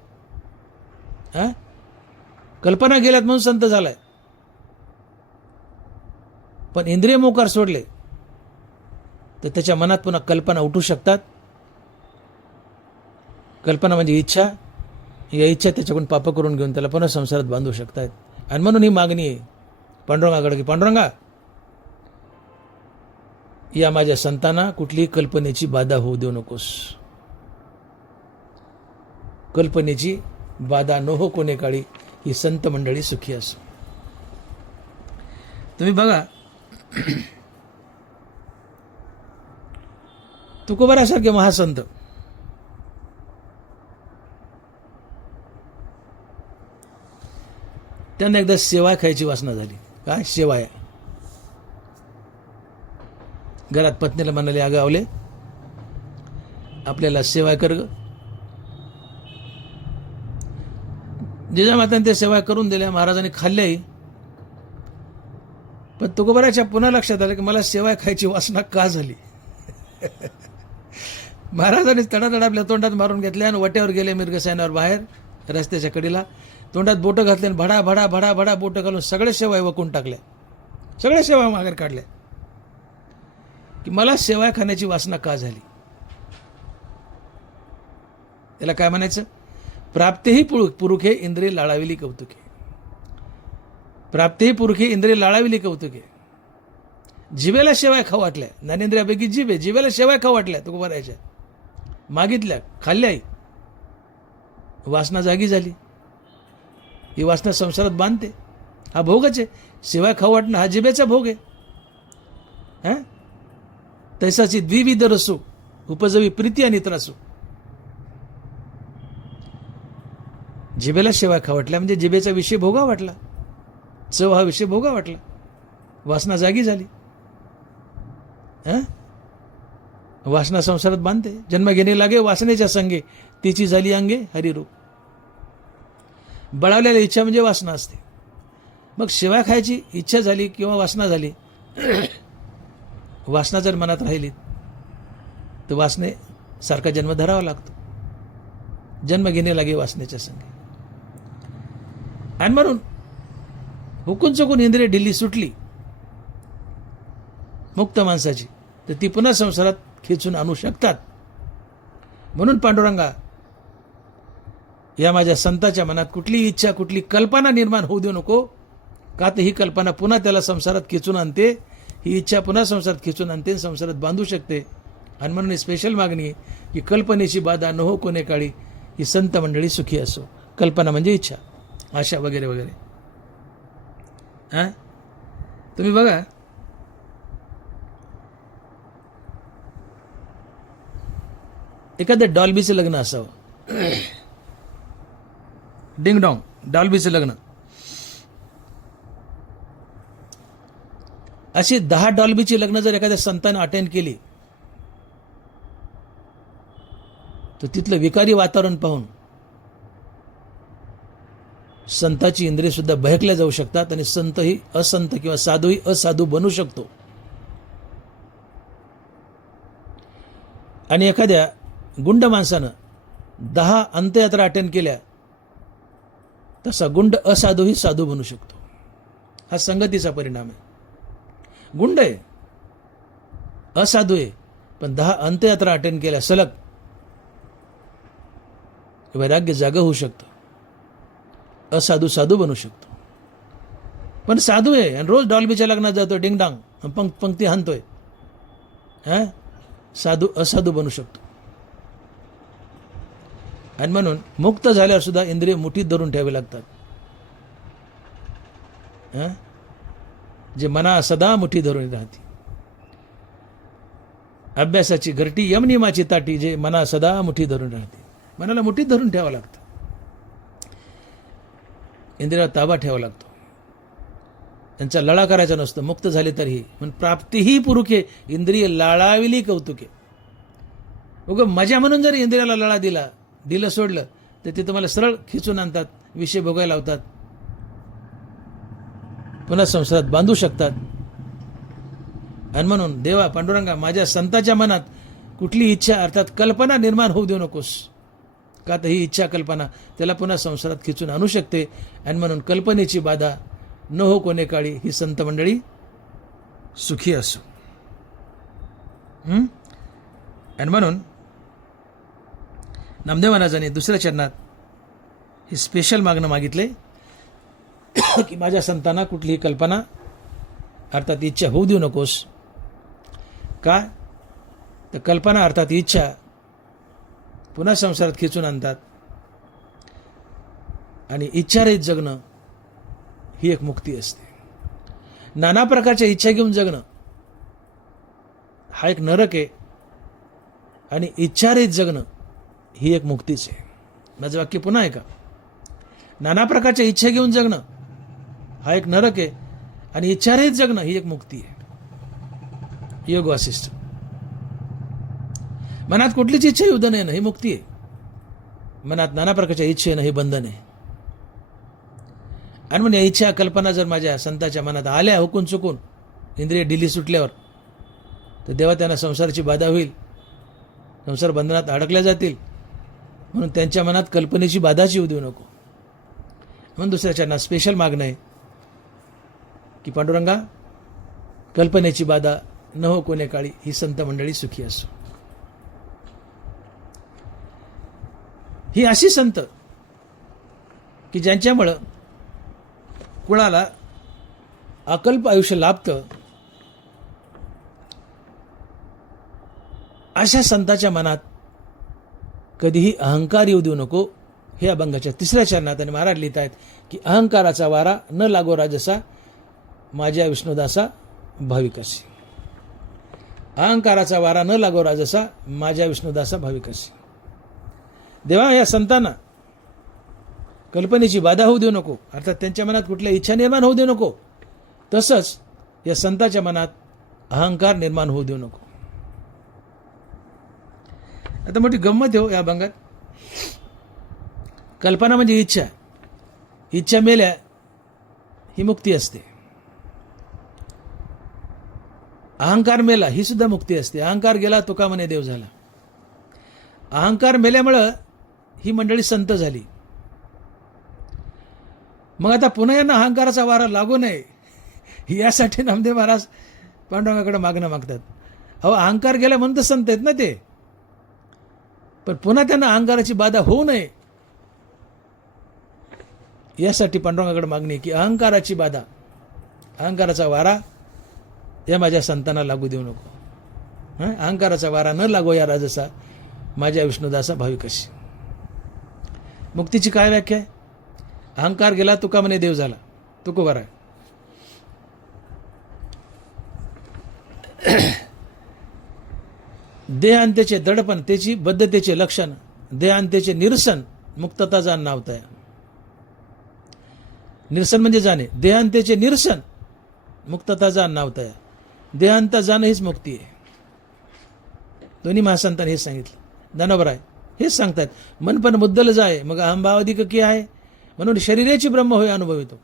कल्पना गेल्यात म्हणून संत झालाय, पण इंद्रिय मोकार सोडले तर त्याच्या मनात पुन्हा कल्पना उठू शकतात. कल्पना म्हणजे इच्छा, या इच्छा त्याच्याकडून पाप करून घेऊन त्याला पुन्हा संसारात बांधू शकतात. आणि म्हणून ही मागणी आहे पांडुरंगाकडे की पांडुरंगा, या माझ्या संतांना कुठलीही कल्पनेची बाधा होऊ देऊ नकोस. कल्पनेची बाधा न हो कोणे काळी ही संत मंडळी सुखी असो. तुम्ही बघा, तुकोबारासारखे महासंत त्यांना एकदा शेवाय खायची वासना झाली. काय शेवाया? घरात पत्नीला म्हणाले, अगं आवले, आपल्याला शेवाय कर ग. जिजामाताने ते सेवा करून दिल्या, महाराजांनी खाल्ल्याही. पण तुकोबाराच्या पुन्हा लक्षात आलं की मला शेवाय खायची वासना का झाली. महाराजांनी तडातडा आपल्या तोंडात मारून घेतल्या आणि वट्यावर गेले मिरगसैनावर बाहेर रस्त्याच्या कडेला. तोंडात बोटं घातले आणि भडा भडा भडा भडा बोटं घालून सगळे शेवाय वकून टाकल्या, सगळ्या शेवाय माघार काढल्या. की मला शेवाय खाण्याची वासना का झाली. त्याला काय म्हणायचं? प्राप्तेही पुरुखे इंद्रिय लाळाविली कौतुके. प्राप्तेही पुरुखे इंद्रिय लाळाविली कौतुके. जिभेला शेवाय खाऊ वाटल्या, ज्ञानेंद्रियापैकी जिभे, जिभेला शेवाय खाऊ वाटल्या तुकोबाराच्या, मागितल्या, खाल्ल्याही, वासना जागी झाली. ही वासना संसारात बांधते. हा भोगच आहे. शेवाय खाऊ वाटणं हा जिभेचा भोग आहे. हा, तैसाची द्विविध रसू उपजवी प्रीती आणि त्रासू. जिभेला शेवाय खाऊ वाटल्या म्हणजे जिभेचा विषय भोगा वाटला, चव हा विषय भोगा वाटला, वासना जागी झाली. वासना संसारात बांधते. जन्म घेणे लागे वासनेच्या संगे, तिची झाली अंगे हरिरूप. बळावलेली इच्छा म्हणजे वासना असते. मग शेवाय खायची इच्छा झाली किंवा वासना झाली, वासना जर मनात राहिली तर वासने सारखा जन्म धरावा लागतो. जन्म घेणे लागे वासनेच्या संगे. आणि म्हणून हुकून चुकून इंद्रिय ढिल्ली सुटली मुक्त माणसाची, तर ती पुन्हा संसारात खेचून आणू शकतात. म्हणून पांडुरंगा, या माझ्या संताच्या मनात कुठली इच्छा, कुठली कल्पना निर्माण होऊ देऊ नको. का तर ही कल्पना पुन्हा त्याला संसारात खेचून आणते, ही इच्छा पुन्हा संसारात खेचून आणते, संसारात बांधू शकते. आणि म्हणून ही स्पेशल मागणी आहे की कल्पनेची बाधा न हो कोणे काळी ही संत मंडळी सुखी असो. कल्पना म्हणजे इच्छा, आशा वगैरे वगैरे. तुम्ही बघा, एखाद्या डॉल्बीचं लग्न असावं, डिंगडॉंग डॉल्बीचं लग्न, अशी 10 डॉल्बीची लग्न जर एखाद्या संतानं अटेंड केली तर तिथलं विकारी वातावरण पाहून संताची इंद्रिय सुद्धा बहकल्या जाऊ शकतात आणि संतही असंत किंवा साधूही असाधू बनू शकतो. आणि एखाद्या गुंड माणसानं 10 अंत्ययात्रा अटेंड केल्या, तसा गुंड असाधूही साधू बनू शकतो. हा संगतीचा परिणाम आहे. गुंड आहे, असाधू आहे, पण 10 अंत्ययात्रा अटेंड केल्या सलग, वैराग्य जागा होऊ शकतं. असाधू साधू बनू शकतो. पण साधू आहे आणि रोज डॉल्बीच्या लग्नात जातो, डिंगडांग पंक्ती हाणतोय, साधू असाधू बनू शकतो. आणि म्हणून मुक्त झाल्यावर सुद्धा इंद्रिय मुठीत धरून ठेवावे लागतात. जे मना सदा मुठी धरून राहते. अभ्यासाची घरटी यमनियमाची ताटी, जे मना सदा मुठी धरून राहते. मनाला मुठीत धरून ठेवावं लागतं. इंद्रियावर ताबा ठेवावा लागतो. त्यांचा लळा करायचा नसतो. मुक्त झाले तरीही. पण प्राप्तीही पुरुखे इंद्रिय लाळाविली कौतुके. उगं मजा म्हणून जर इंद्रियाला लळा दिलं सोडलं तर ते तुम्हाला सरळ खिचून आणतात, विषय भोगायला लावतात, पुन्हा संसारात बांधू शकतात. आणि म्हणून देवा पांडुरंगा, माझ्या संताच्या मनात कुठली इच्छा अर्थात कल्पना निर्माण होऊ देऊ नकोस. का तर ही इच्छा कल्पना त्याला पुन्हा संसारात खिचून आणू शकते. आणि म्हणून कल्पनेची बाधा न हो कोणे काळी ही संत मंडळी सुखी असो. आणि म्हणून नामदेव महाराजांनी दुसऱ्या चरणात हे स्पेशल मागणं मागितले की माझ्या संतांना कुठलीही कल्पना अर्थात इच्छा होऊ देऊ नकोस. का तर कल्पना अर्थात इच्छा पुन्हा संसारात खिचून आणतात आणि इच्छारहित जगणं ही एक मुक्ती असते. नाना प्रकारच्या इच्छा घेऊन जगणं हा एक नरक आहे आणि इच्छारहित जगणं ही एक मुक्तीच आहे. माझं वाक्य पुन्हा ऐका. नाना प्रकारच्या इच्छा घेऊन जगणं हा एक नरक आहे आणि इच्छारहित जगणं ही एक मुक्ती आहे. योग वासिष्ठ. मनात कुठलीच इच्छा येऊ नये ना ही मुक्ती आहे. मनात नाना प्रकारच्या इच्छा येणं हे बंधन आहे. आणि म्हणजे इच्छा कल्पना जर माझ्या संताच्या मनात आल्या हुकून चुकून इंद्रिय ढिली सुटल्यावर तर तेव्हा त्यांना संसाराची बाधा होईल, संसार बंधनात अडकल्या जातील. म्हणून त्यांच्या मनात कल्पनेची बाधाच येऊ देऊ नको. म्हणून दुसऱ्या चरणात स्पेशल मागणं आहे की पांडुरंगा कल्पनेची बाधा न हो कोणे काळी ही संत मंडळी सुखी असो. ही अशी संत की ज्यांच्यामुळं कुणाला अकल्प आयुष्य लाभतं. अशा संताच्या मनात कधीही अहंकार येऊ देऊ नको. हे अभंगाच्या 3ऱ्या चरणात आणि महाराज लिहित आहेत की अहंकाराचा वारा न लागो राजसा माझ्या विष्णुदासा भाविकासी. अहंकाराचा वारा न लागो राजसा माझ्या विष्णुदासा भाविकासी. देवा या संतांना कल्पनेची बाधा होऊ देऊ नको, अर्थात त्यांच्या मनात कुठल्या इच्छा निर्माण होऊ देऊ नको. तसंच या संताच्या मनात अहंकार निर्माण होऊ देऊ नको. आता मोठी गंमत हो या अभंगात. कल्पना म्हणजे इच्छा. इच्छा मेल्या ही मुक्ती असते. अहंकार मेला ही सुद्धा मुक्ती असते. अहंकार गेला तुका म्हणे देव झाला. अहंकार मेल्यामुळं ही मंडळी संत झाली. मग आता पुन्हा यांना अहंकाराचा वारा लागू नये यासाठी नामदेव महाराज पांडुरंगाकडे मागणं मागतात. अहो अहंकार गेला म्हणून तर संत आहेत ना ते. पण पुन्हा त्यांना अहंकाराची बाधा होऊ नये यासाठी पांडुरंगाकडे मागणी की अहंकाराची बाधा, अहंकाराचा वारा या माझ्या संतांना लागू देऊ नको. अहंकाराचा वारा न लागो या राजसा माझ्या विष्णुदासा भाविकाशी. मुक्तीची काय व्याख्या आहे? अहंकार गेला तुका म्हणे देव झाला. तुको बरा आहे. देहांतेचे दडपण त्याची बद्धतेचे लक्षण, देहांतेचे निरसन मुक्तता जाण नावताय. निरसन म्हणजे जाणे. देहांतेचे निरसन मुक्तता जाण नावताय. देहांत जाणं हीच मुक्ती आहे. दोन्ही महासंतांनी हेच सांगितलं. ज्ञानोबा आहे हेच सांगतात. मन पण मुद्दल जाय मग अहंभाव अधिक की आहे. म्हणून शरीराची ब्रह्म होय अनुभव येतो.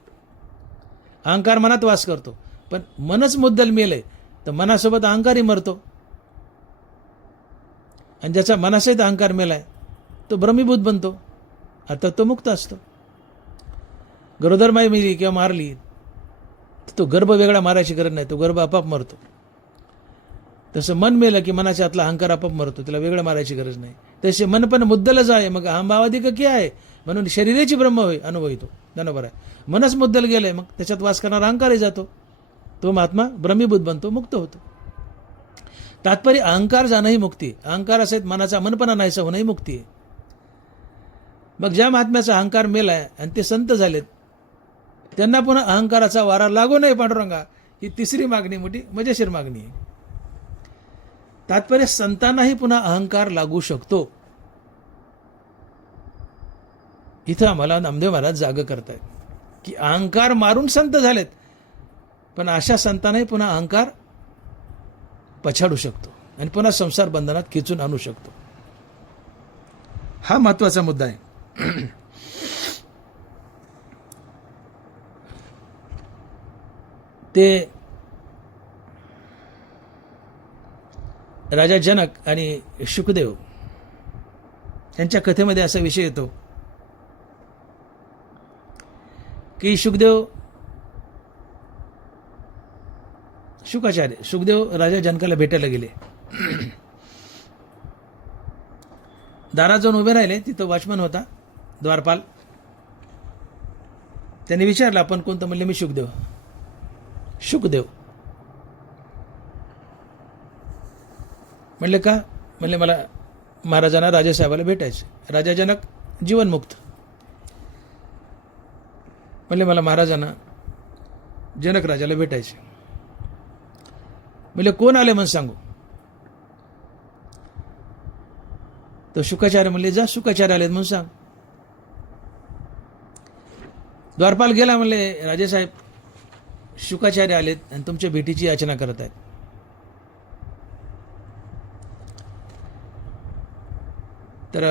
अहंकार मनात वास करतो पण मनच मुद्दल मेलय तर मनासोबत अहंकारही मरतो. आणि ज्याचा मनासहित अहंकार मेलाय तो ब्रह्मीभूत बनतो, अर्थात तो मुक्त असतो. गरोदरमाई मेली किंवा मारली तर तो गर्भ वेगळा मारायची गरज नाही, तो गर्भ आपाप मरतो. तसं मन मेलं की मनाच्या आतला अहंकार आपाप मरतो, त्याला वेगळं मारायची गरज नाही. तसे मन पण मुद्दलच आहे मग अहंभावाधिक की आहे. म्हणून शरीराची ब्रह्म होय अनुभव येतो. बरोबर आहे. मनच मुद्दल गेलंय मग त्याच्यात वास करणारा अहंकारही जातो. तो महात्मा ब्रह्मीभूत बनतो, मुक्त होतो. तात्पर्य अहंकार जाणंही मुक्ती. अहंकार असेल मनाचा मनपणा नाहीसा होणंही मुक्ती आहे. मग ज्या महात्म्याचा अहंकार मेलाय आणि ते संत झालेत त्यांना पुन्हा अहंकाराचा वारा लागू नये पांडुरंगा ही 3री मागणी मोठी मजेशीर मागणी आहे. तात्पर्य संतांनाही पुन्हा अहंकार लागू शकतो. इथं आम्हाला नामदेव महाराज जाग करतायत की अहंकार मारून संत झालेत पण अशा संतांनाही पुन्हा अहंकार पछाडू शकतो आणि पुन्हा संसार बंधनात खिचून आणू शकतो. हा महत्वाचा मुद्दा आहे. ते राजा जनक आणि शुकदेव यांच्या कथेमध्ये असा विषय येतो की शुकदेव राजा जनकाला भेटायला गेले. दारात जाऊन उभे राहिले. तिथं वॉचमन होता, द्वारपाल. त्यांनी विचारलं आपण कोणतं? म्हणले मी शुकदेव. शुकदेव म्हणले का? म्हणले मला महाराजांना राजेसाहेबाला भेटायचं. राजा जनक जीवनमुक्त. म्हणले मला महाराजांना जनक राजाला भेटायचे. म्हणले कोण आले म्हणून सांगू? तर शुकाचार्य म्हणले जा शुकाचार्य आलेत म्हणून सांग. द्वारपाल गेला. म्हणले राजेसाहेब शुकाचार्य आलेत आणि तुमच्या भेटीची याचना करत आहेत. तर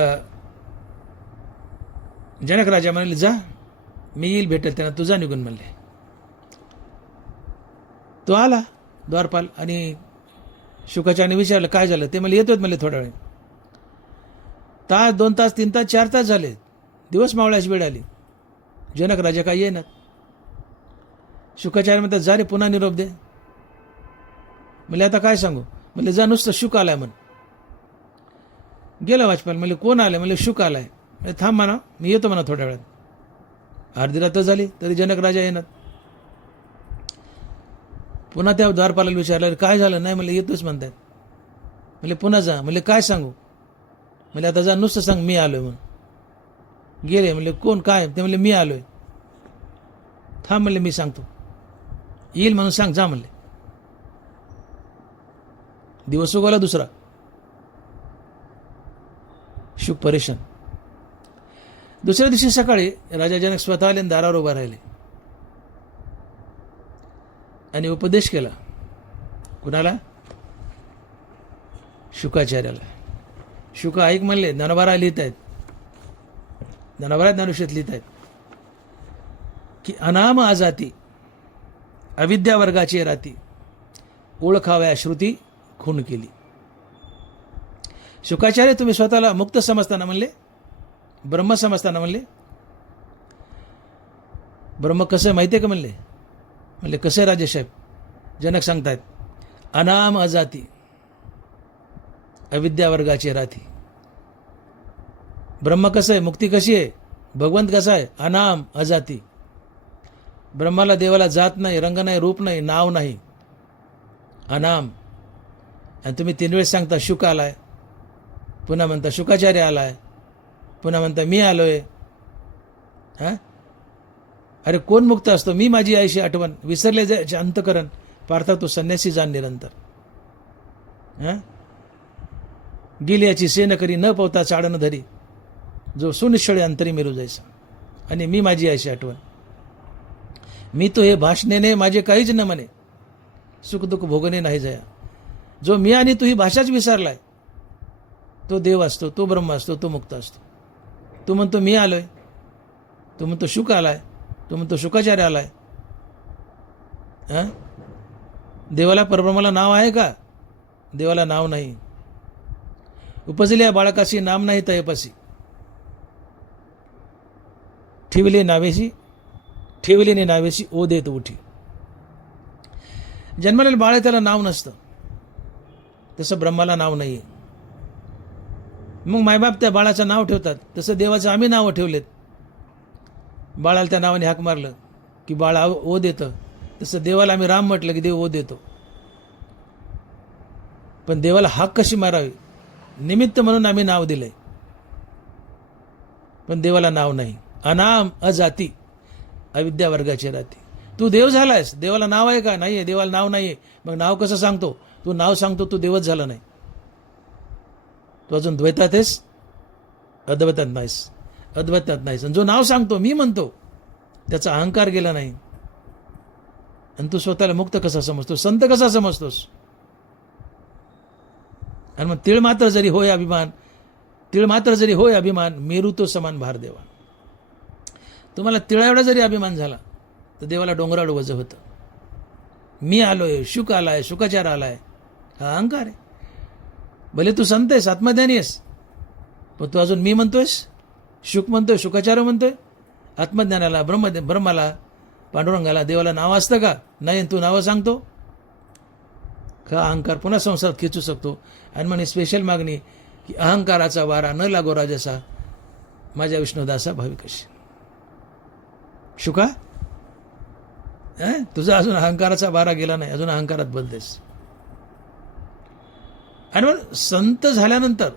जनक राजा म्हणाले जा मी येईल भेटेल त्यांना, तू जा निघून म्हणले. तो आला द्वारपाल आणि शुकाचार्याने विचारलं काय झालं? ते म्हणले येतोय म्हणले थोड्या वेळ. तास 2 तास 3 तास 4 तास झाले. दिवस मावळ्याची वेळ आली. जनक राजा काय येणार. शुकाचार्य म्हणतात जा रे पुन्हा निरोप दे. म्हणले आता काय सांगू? म्हणले जा नुसतं शुक आलाय म्हण. गेला वाचपाल. म्हणले कोण आलाय? म्हणले शुक आलाय. म्हणजे थांब म्हणा मी येतो म्हणा थोड्या वेळात. अर्धी रात्र झाली तरी जनक राजा येणार. पुन्हा त्या द्वारपालाला विचारलं काय झालं? नाही म्हणले येतोच म्हणतात. म्हणले पुन्हा जा. म्हणले काय सांगू? म्हणले आता जा नुसतं सांग मी आलोय म्हणून. गेले. म्हणले कोण काय? ते म्हणले मी आलोय. थांब म्हणले मी सांगतो. येईल म्हणून सांग जा म्हणले. दिवस उगवला दुसरा. शुक परेशान. दुसऱ्या दिवशी सकाळी राजा जनक स्वतः आले दारावर उभा राहिले आणि उपदेश केला. कुणाला? शुकाचार्याला. शुक ऐक म्हणले. ज्ञानोबा लिहित आहेत. ज्ञानोबा ज्ञानोशीत लिहित आहेत की अनाम आजाती अविद्या वर्गाची राती ओळखाव्या श्रुती खून केली. शुकाचार्य तुम्ही स्वतःला मुक्त समजताना म्हणले, ब्रह्म समजताना म्हणले. ब्रह्म कसं आहे माहिती आहे का म्हणले. म्हणले कसं आहे राजेसाहेब? जनक सांगतायत अनाम अजाती अविद्या वर्गाची राती. ब्रह्म कसं आहे? मुक्ती कशी आहे? भगवंत कसा आहे? अनाम अजाती. ब्रह्माला देवाला जात नाही, रंग नाही, रूप नाही, नाव नाही. अनाम. आणि तुम्ही 3 वेळेस सांगता शुक आलाय, पुन्हा म्हणता शुकाचार्य आलाय, पुन्हा म्हणता मी आलोय. हा अरे कोण मुक्त असतो? मी माझी आईशी आठवण विसरले जायचे अंतकरण पार्था तो संन्यासी जाण निरंतर. हा गेली याची सेन करी न पवता चाडण धरी जो सुनिश्चळे अंतरी मेरू जायचा. आणि मी माझी आईशी आठवण. मी तो हे भाषणेने माझे काहीच न म्हणे सुख दुःख भोगणे नाही जया. जो मी आणि तू ही भाषाच विसरलाय तो देव असतो, तो ब्रह्म असतो, तो मुक्त असतो. तू म्हणतो मी आलोय, तू म्हणतो शुक आलाय, तू म्हणतो शुकाचार्य आलाय. देवाला परब्रह्माला नाव आहे का? देवाला नाव नाही. उपजल्या बाळकाशी नाम नाही तयपाशी ठेवले नावेशी ठेवलेने नावेशी ओ देत उठी. जन्मलेलं बाळ त्याला नाव नसतं, तसं ब्रह्माला नाव नाहीये. मग मायबाप त्या बाळाचं नाव ठेवतात, तसं देवाचं आम्ही नावं ठेवलेत. बाळाला त्या नावाने हाक मारलं की बाळ ओ देतं, तसं देवाला आम्ही राम म्हटलं की देव ओ देतो. पण देवाला हाक कशी मारावी निमित्त म्हणून आम्ही नाव दिलंय, पण देवाला नाव नाही. अनाम अजाती अविद्या वर्गाची राती. तू देव झालायस, देवाला नाव आहे का? नाहीये. देवाला नाव नाहीये. मग नाव कसं सांगतो? तू नाव सांगतो, तू देवच झाला नाही. तू अजून द्वैतात आहेस, अद्वैतात नाहीस. अद्वैतात नाहीस. आणि जो नाव सांगतो मी म्हणतो त्याचा अहंकार गेला नाही. आणि तू स्वतःला मुक्त कसा समजतो, संत कसा समजतोस? आणि मग तीळ मात्र जरी होय अभिमान, तीळ मात्र जरी होय अभिमान, मेरू तो समान भार देवा. तुम्हाला तिळा एवढा जरी अभिमान झाला तर देवाला डोंगराळ वजं होतं. मी आलोय, शुक आलाय, शुकाचार आलाय, हा अहंकार आहे. भले तू संत आहेस, आत्मज्ञानी आहेस, पण तू अजून मी म्हणतोयस, शुक म्हणतोय, शुकाचार म्हणतोय. आत्मज्ञानाला, ब्रह्माला, पांडुरंगाला, देवाला नाव असतं का? नाही. तू नावं सांगतो का? अहंकार पुन्हा संसारात खेचू शकतो. आणि म्हणे स्पेशल मागणी की अहंकाराचा वारा न लागो राजसा, माझ्या विष्णुदासा भाविकशी. शुका तुझा अजून अहंकाराचा वारा गेला नाही, अजून अहंकारात बदलेस. आणि मग संत झाल्यानंतर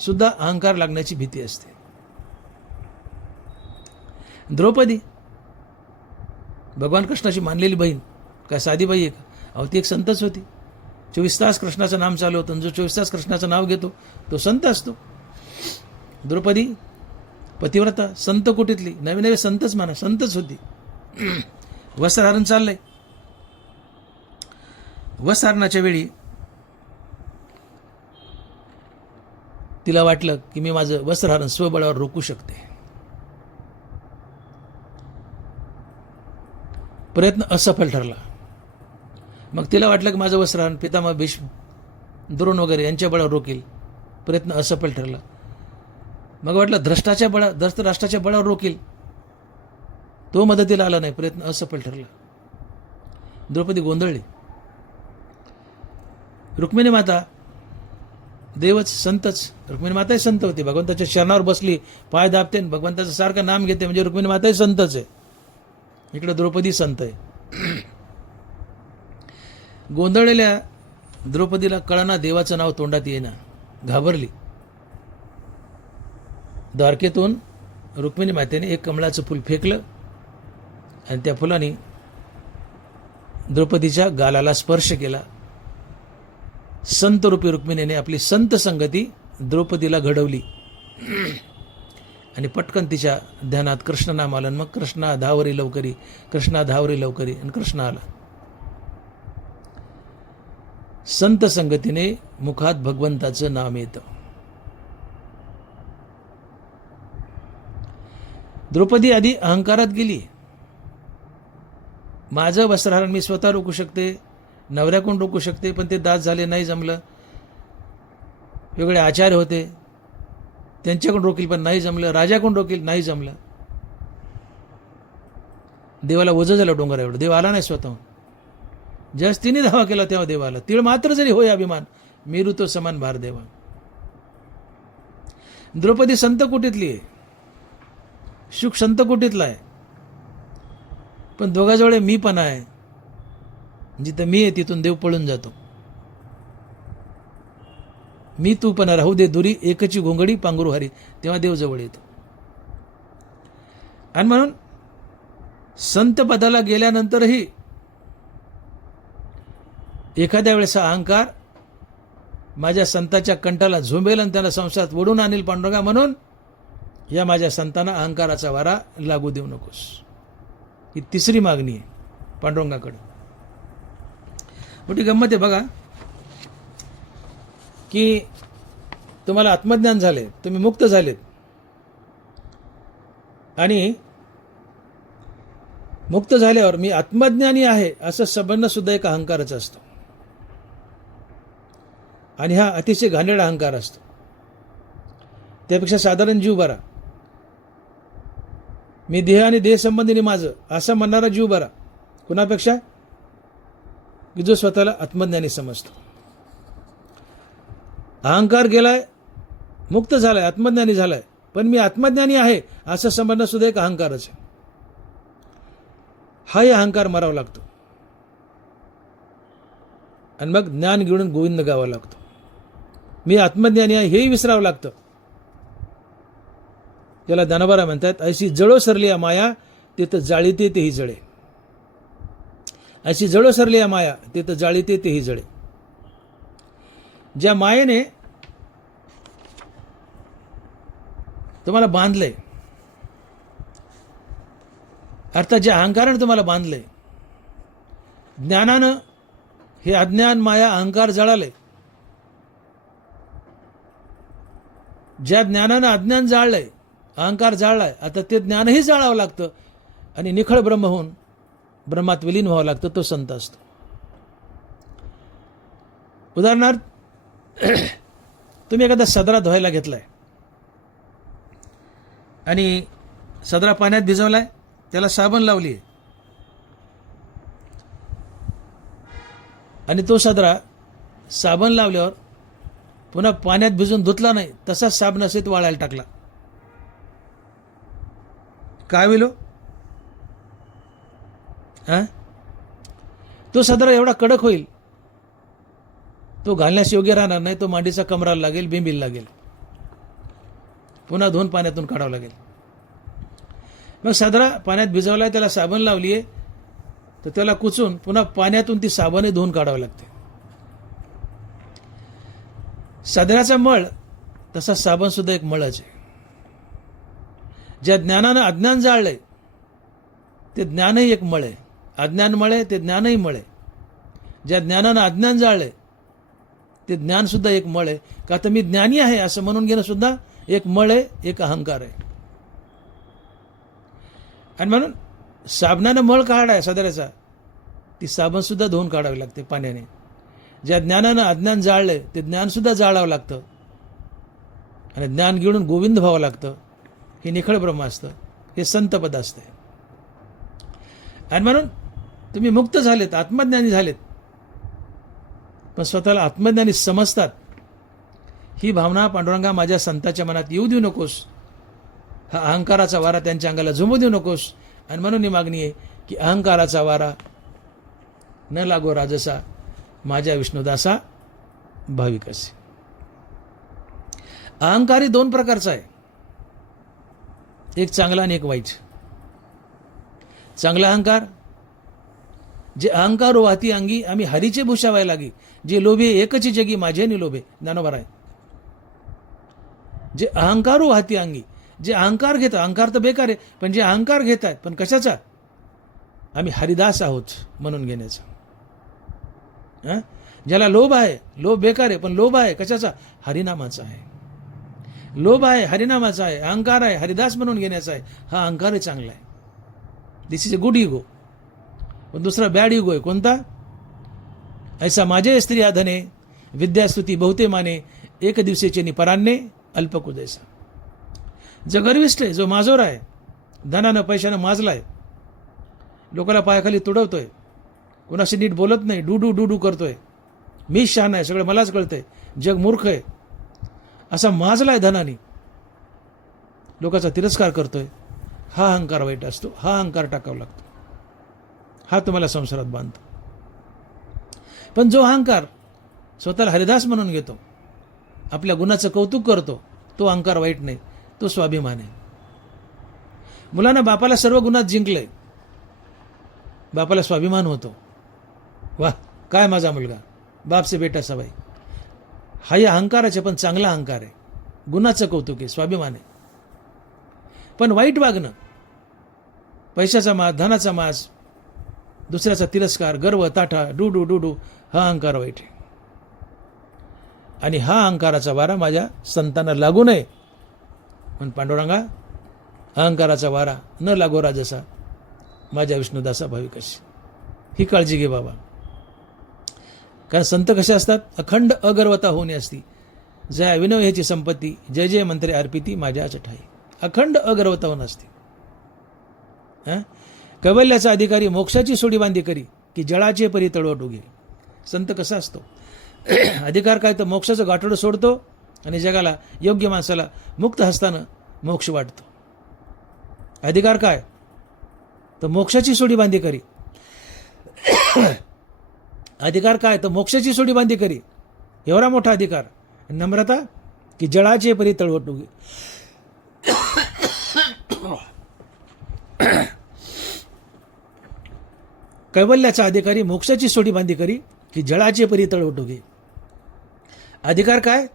सुद्धा अहंकार लागण्याची भीती असते. द्रौपदी भगवान कृष्णाची मानलेली बहीण, काय साधी बाई आहे का? अहो ती एक संतच होती. 24 तास कृष्णाचं नाम चालू होतं. जो 24 तास कृष्णाचं नाव घेतो तो संत असतो. द्रौपदी पतिव्रता, संत कुटीतली, नवे नवे संतच म्हणा, संतच होती. वस्त्रहरण चाललंय. वस्त्रहरणाच्या वेळी तिला वाटलं की मी माझं वस्त्रहरण स्वबळावर रोखू शकते. प्रयत्न असफल ठरला. मग तिला वाटलं की माझं वस्त्रहरण पितामह भीष्म, द्रोण वगैरे यांच्या बळावर रोकेल. प्रयत्न असफल ठरला. मग वाटलं धृतराष्ट्राच्या बळावर रोकेल. तो मदतीला आला नाही. प्रयत्न असफल ठरला. द्रौपदी गोंधळली. रुक्मिणी माता देवच, संतच. रुक्मिणी माताही संत होती. भगवंताच्या शरणावर बसली, पाय दाबते, भगवंताचं सारखं नाम घेते, म्हणजे रुक्मिणी माताही संतच आहे. इकडे द्रौपदी संत आहे. गोंधळलेल्या द्रौपदीला कळना, देवाचं नाव तोंडात येईना. घाबरली. द्वारकेतून रुक्मिणी मातेने एक कमळाचं फूल फेकलं आणि त्या फुलाने द्रौपदीच्या गालाला स्पर्श केला. संत रूपी रुक्मिणीने आपली संत संगती द्रौपदीला घडवली आणि पटकन तिच्या ध्यानात कृष्ण नाम आलं. मग कृष्णा धावरी लवकरी, कृष्णा धावरी लवकरी, आणि कृष्ण आला. संत संगतीने मुखात भगवंताचं नाम येतं. द्रौपदी आधी अहंकारात गेली. माझं वस्त्रहरण मी स्वतः रोखू शकते, नवऱ्याकडून रोखू शकते, पण ते दास झाले, नाही जमलं. वेगळे आचार्य होते, त्यांच्याकडून रोखील पण नाही जमलं. राजाकडून रोखील, नाही जमलं. देवाला ओझं झालं डोंगर एवढं. देव आला नाही स्वतः. ज्यास तिने धावा केला तेव्हा देव आला. तीळ मात्र जरी होय अभिमान, मेरू तो समान भार देवा. द्रौपदी संत कुटीतली आहे, शुक संत कुटीतला आहे, पण दोघाजवळ मी पण आहे. जिथं मी आहे तिथून देव पळून जातो. मी तू पण राहू दे दुरी, एकची घोंगडी पांघरू हरी, तेव्हा देव जवळ येतो. आणि म्हणून संत पदाला गेल्यानंतरही एखाद्या वेळेस अहंकार माझ्या संताच्या कंठाला झोंबेल आणि त्याला संसारात ओढून आणील पांडुरंगा. म्हणून या माझ्या संतांना अहंकाराचा वारा लागू देऊ नकोस. ही तिसरी मागणी आहे पांडुरंगाकडे. मोठी गंमत आहे बघा, की तुम्हाला आत्मज्ञान झाले, तुम्ही मुक्त झालेत, आणि मुक्त झाल्यावर मी आत्मज्ञानी आहे असं सबंध सुद्धा एक अहंकारच असतो. आणि हा अतिशय घाणेरडा अहंकार असतो. त्यापेक्षा साधारण जीव बरा, मी देह आणि देह संबंधीने माझं असं म्हणणारा जीव बरा. कुणापेक्षा? की जो स्वतःला आत्मज्ञानी समजतो. अहंकार गेलाय, मुक्त झालाय, आत्मज्ञानी झालाय, पण मी आत्मज्ञानी आहे असं समजणं सुद्धा एक अहंकारच आहे. हाही अहंकार मारावा लागतो आणि मग ज्ञान घेऊन गोविंद गावा लागतो. मी आत्मज्ञानी आहे हेही विसरावं लागतं. त्याला दानवारा म्हणतात, ऐशी जळो सरली या माया, तिथं जाळीते तेही जळे. ऐशी जळो सरली या माया, तिथं जाळीते तेही जळे. ज्या मायेने तुम्हाला बांधलंय, अर्थात ज्या अहंकाराने तुम्हाला बांधलंय, ज्ञानानं हे अज्ञान माया अहंकार जळाले. ज्या ज्ञानानं अज्ञान जाळलंय, अहंकार जाळलाय, आता ते ज्ञानही जाळावं लागतं आणि निखळ ब्रह्म होऊन ब्रह्मात विलीन व्हावं लागतं. तो संत असतो. उदाहरणार्थ, तुम्ही एखादा सदरा धुवायला घेतलाय आणि सदरा पाण्यात भिजवलाय, त्याला साबण लावली आहे, आणि तो सदरा साबण लावल्यावर पुन्हा पाण्यात भिजून धुतला नाही, तसाच साबणासहित वाळायला टाकला. काय होईल? तो सदरा एवढा कडक होईल, तो घालण्यास योग्य राहणार नाही. तो मांडीचा कमराला लागेल, बिंबीला लागेल, पुन्हा धुवून पाण्यातून काढावं लागेल. मग सदरा पाण्यात भिजवलाय, त्याला साबण लावलीये, तर त्याला कुचून पुन्हा पाण्यातून ती साबणे धुवून काढावं लागते. सदऱ्याचा मळ तसा साबण सुद्धा एक मळच आहे. ज्या ज्ञानानं अज्ञान जाळलंय ते ज्ञानही एक मळ आहे. अज्ञान मळ आहे, ते ज्ञानही मळ आहे. ज्या ज्ञानानं अज्ञान जाळलंय ते ज्ञान सुद्धा एक मळ आहे. का तर मी ज्ञानी आहे असं म्हणून घेणं सुद्धा एक मळ आहे, एक अहंकार आहे. आणि म्हणून साबणानं मळ काढाय सदऱ्याचा, ती साबण सुद्धा धुवून काढावी लागते पाण्याने. ज्या ज्ञानानं अज्ञान जाळलंय ते ज्ञान सुद्धा जाळावं लागतं. आणि ज्ञान गिळून गोविंद व्हावं लागतं. हे निखळ ब्रह्म असतं, हे संतपद असते. आणि म्हणून तुम्ही मुक्त झालेत, आत्मज्ञानी झालेत, पण स्वतःला आत्मज्ञानी समजतात. ही भावना पांडुरंगा माझ्या संताच्या मनात येऊ देऊ नकोस. हा अहंकाराचा वारा त्यांच्या अंगाला झुमू देऊ नकोस. आणि म्हणून ही मागणी आहे की अहंकाराचा वारा न लागो राजसा, माझ्या विष्णुदासा भाविकसे. अहंकारी दोन प्रकारचा आहे, एक चांगला आणि एक वाईट. चांगला अहंकार, जे अहंकार वाहती अंगी आम्ही हरीचे भूषावाय लागी, जे लोभे एकची जगी माझे नि लोभे. ज्ञानोबा आहे. जे अहंकार वाहती अंगी, जे अहंकार घेतात, अहंकार तर बेकार आहे, पण जे अहंकार घेत आहेत, पण कशाचा? आम्ही हरिदास आहोत म्हणून घेण्याचा. ज्याला लोभ आहे, लोभ बेकार आहे, पण लोभ आहे कशाचा? हरिनामाचा आहे. लोभ आहे हरिनामाचा आहे, अहंकार आहे हरिदास म्हणून घेण्याचा आहे. हा अहंकार चांगला आहे. दिस इज अ गुड इगो. पण दुसरा बॅड इगो आहे. कोणता? ऐसा माझे स्त्रिया धने, विद्यास्तुती बहुते माने, एक दिवसेचे निपरान्ने अल्पकुदैसा. जो गर्विष्ठ आहे, जो माजोर आहे, धनानं पैशानं माजलाय, लोकांना पायाखाली तुडवतोय, कोणाशी नीट बोलत नाही, डू डू करतोय, मी शहाणा आहे, सगळं मलाच कळतंय, जग मूर्ख आहे, असा माजलाय धनाने, लोकांचा तिरस्कार करतोय. हा अहंकार वाईट असतो. हा अहंकार टाकावा लागतो. हा तुम्हाला संसारात बांधतो. पण जो अहंकार स्वतःला हरिदास म्हणून घेतो, आपल्या गुणाचं कौतुक करतो, तो अहंकार वाईट नाही, तो स्वाभिमान आहे. मुलांना बापाला सर्व गुणात जिंकलंय, बापाला स्वाभिमान होतो. वाह, काय माझा मुलगा, बाप से बेटा सवाई. हा या अहंकाराचे पण चांगला अहंकार आहे, गुणाचं कौतुक आहे, स्वाभिमान आहे. पण वाईट वागणं, पैशाचा मास, धनाचा मास, दुसऱ्याचा तिरस्कार, गर्व, ताठा, डू, हा अहंकार वाईट आहे. आणि हा अहंकाराचा वारा माझ्या संतांना लागू नये. पण पांडुरंगा, अहंकाराचा वारा न लागो राजसा, माझ्या विष्णुदासा भाविकशी. ही काळजी घे बाबा. कारण संत कसे असतात? अखंड अगर्वता होणे असती, जया विनय ह्याची संपत्ती, जय जय मंत्रे अर्पिती माझ्याच ठाई. अखंड अगर्वता होऊन असते. कैवल्याचा अधिकारी मोक्षाची सोडी बांधी करी, की जळाचे परी तळवट उगे. संत कसा असतो? अधिकार काय? तर मोक्षाचं गाठोडं सोडतो आणि जगाला, योग्य माणसाला मुक्त हस्तानं मोक्ष वाटतो. अधिकार काय? तर मोक्षाची सोडी बांधी करी. अधिकार काय? तर मोक्षाची सोडी बांधी करी. एवढा मोठा अधिकार. नम्रता, की जळाचे परी तळवट उगे. कैवल्याचा अधिकारी मोक्षाची सोडी बांधी करी, की जळाचे परी तळवट उगे. अधिकार काय?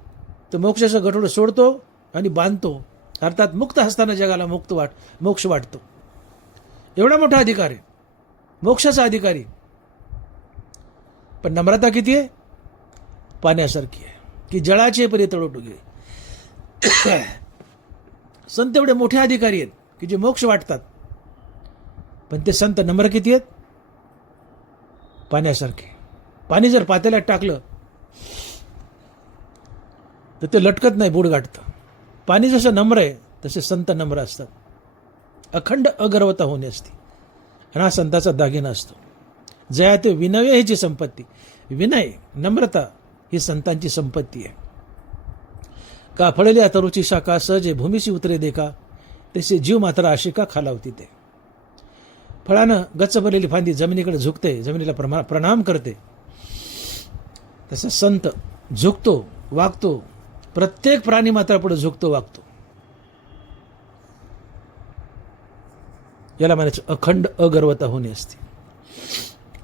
तर मोक्षाचं गठोडं सोडतो आणि बांधतो, अर्थात मुक्त हस्ताना जगाला मोक्ष वाटतो. एवढा मोठा अधिकार आहे, मोक्षाचा अधिकारी. पण नम्रता किती आहे? पाण्यासारखी आहे, की जळाचे परी तळवट उगे. संत एवढे मोठे अधिकारी आहेत की जे मोक्ष वाटतात, पण ते संत नम्र किती आहेत? पाण्यासारखे. पाणी जर पातेल्यात टाकलं तर ते लटकत नाही, बुड गाठतं. पाणी जसं नम्र आहे तसे संत नम्र असतात. अखंड अगर्वता होणे असते. आणि हा संताचा दागिना असतो. जया ते विनय ह्याची संपत्ती. विनय, नम्रता ही संतांची संपत्ती आहे. का फळल्या तरुची शाखा सहजे भूमीशी उतरे देखा, तसे जीव मात्र आशिका खालावती ते. फळानं गच्च भरलेली फांदी जमिनीकडे झुकते, जमिनीला प्रणाम करते, तसा संत झुकतो, वागतो, प्रत्येक प्राणी मात्रापुढे झुकतो, वागतो. याला म्हणायचं अखंड अगर्वता होणे असते.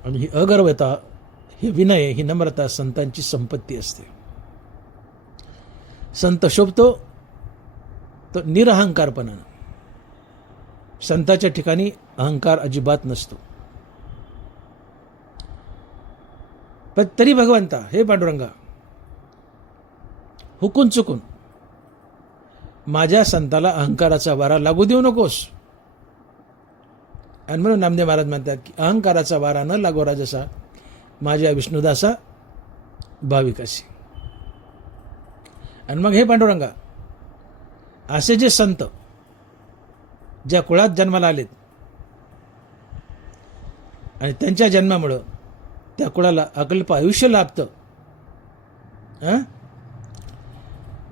आणि ही अगर्वता, ही विनय, ही नम्रता संतांची संपत्ती असते. संत शोभतो तो निरहंकारपणानं. संताच्या ठिकाणी अहंकार अजिबात नसतो. पण तरी भगवंता, हे पांडुरंगा, हुकून चुकून माझ्या संताला अहंकाराचा वारा लागू देऊ नकोस. आणि म्हणून नामदेव महाराज म्हणतात की अहंकाराचा वारा न लागोरा जसा माझ्या विष्णुदासा भाविकासी. आणि मग हे पांडुरंगा, असे जे संत ज्या कुळात जन्माला आलेत आणि त्यांच्या जन्मामुळं त्या कुळाला अकल्प आयुष्य लाभतं,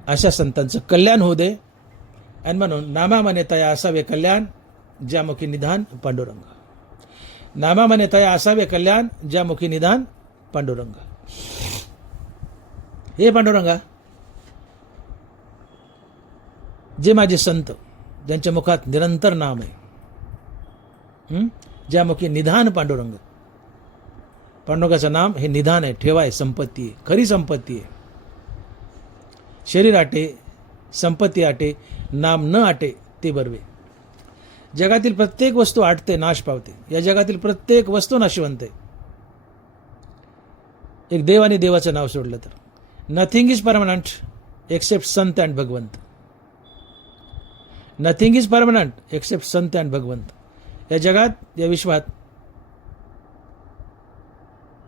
अशा संतांचं कल्याण होऊ दे. आणि म्हणून नामामने तया असावे कल्याण, ज्यामुखी निधान पांडुरंग. नामामने तया असावे कल्याण, ज्यामुखी निधान पांडुरंग. हे पांडुरंगा, जे माझे संत ज्यांच्या मुखात निरंतर नाम आहे, ज्यामुखी निधान पांडुरंग. पांडुरंगाचं नाम हे निधान आहे, ठेवाय संपत्ती आहे, खरी संपत्ती आहे. शरीर आटे, संपत्ती आटे, नाम न आटे ते बरवे. जगातील प्रत्येक वस्तू आटते, नाश पावते. या जगातील प्रत्येक वस्तू नाशवंत आहे. एक देव आणि देवाचं नाव सोडलं तर. Nothing is permanent accept Sant and भगवंत. Nothing is permanent accept Sant and भगवंत. या जगात, या विश्वात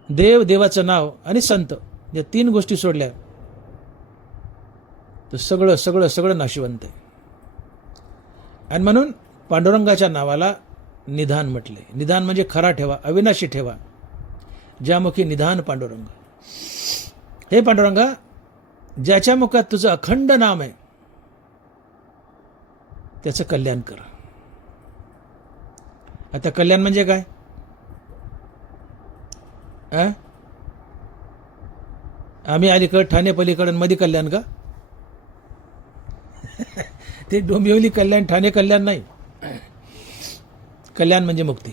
देव, देवाचं नाव आणि संत या तीन गोष्टी सोडल्या तर सगळं सगळं सगळं नाशवंत आहे. आणि म्हणून पांडुरंगाच्या नावाला निधान म्हटले. निधान म्हणजे खरा ठेवा, अविनाशी ठेवा, ज्यामुखी निधान पांडुरंग. हे पांडुरंगा, ज्याच्या मुखात तुझं अखंड नाम आहे त्याचं कल्याण कर. आता कल्याण म्हणजे काय? आम्ही अलीकडे ठाणे पलीकडे मध्ये कल्याण का? ते डोंबिवली कल्याण, ठाणे कल्याण नाही. कल्याण म्हणजे मुक्ती.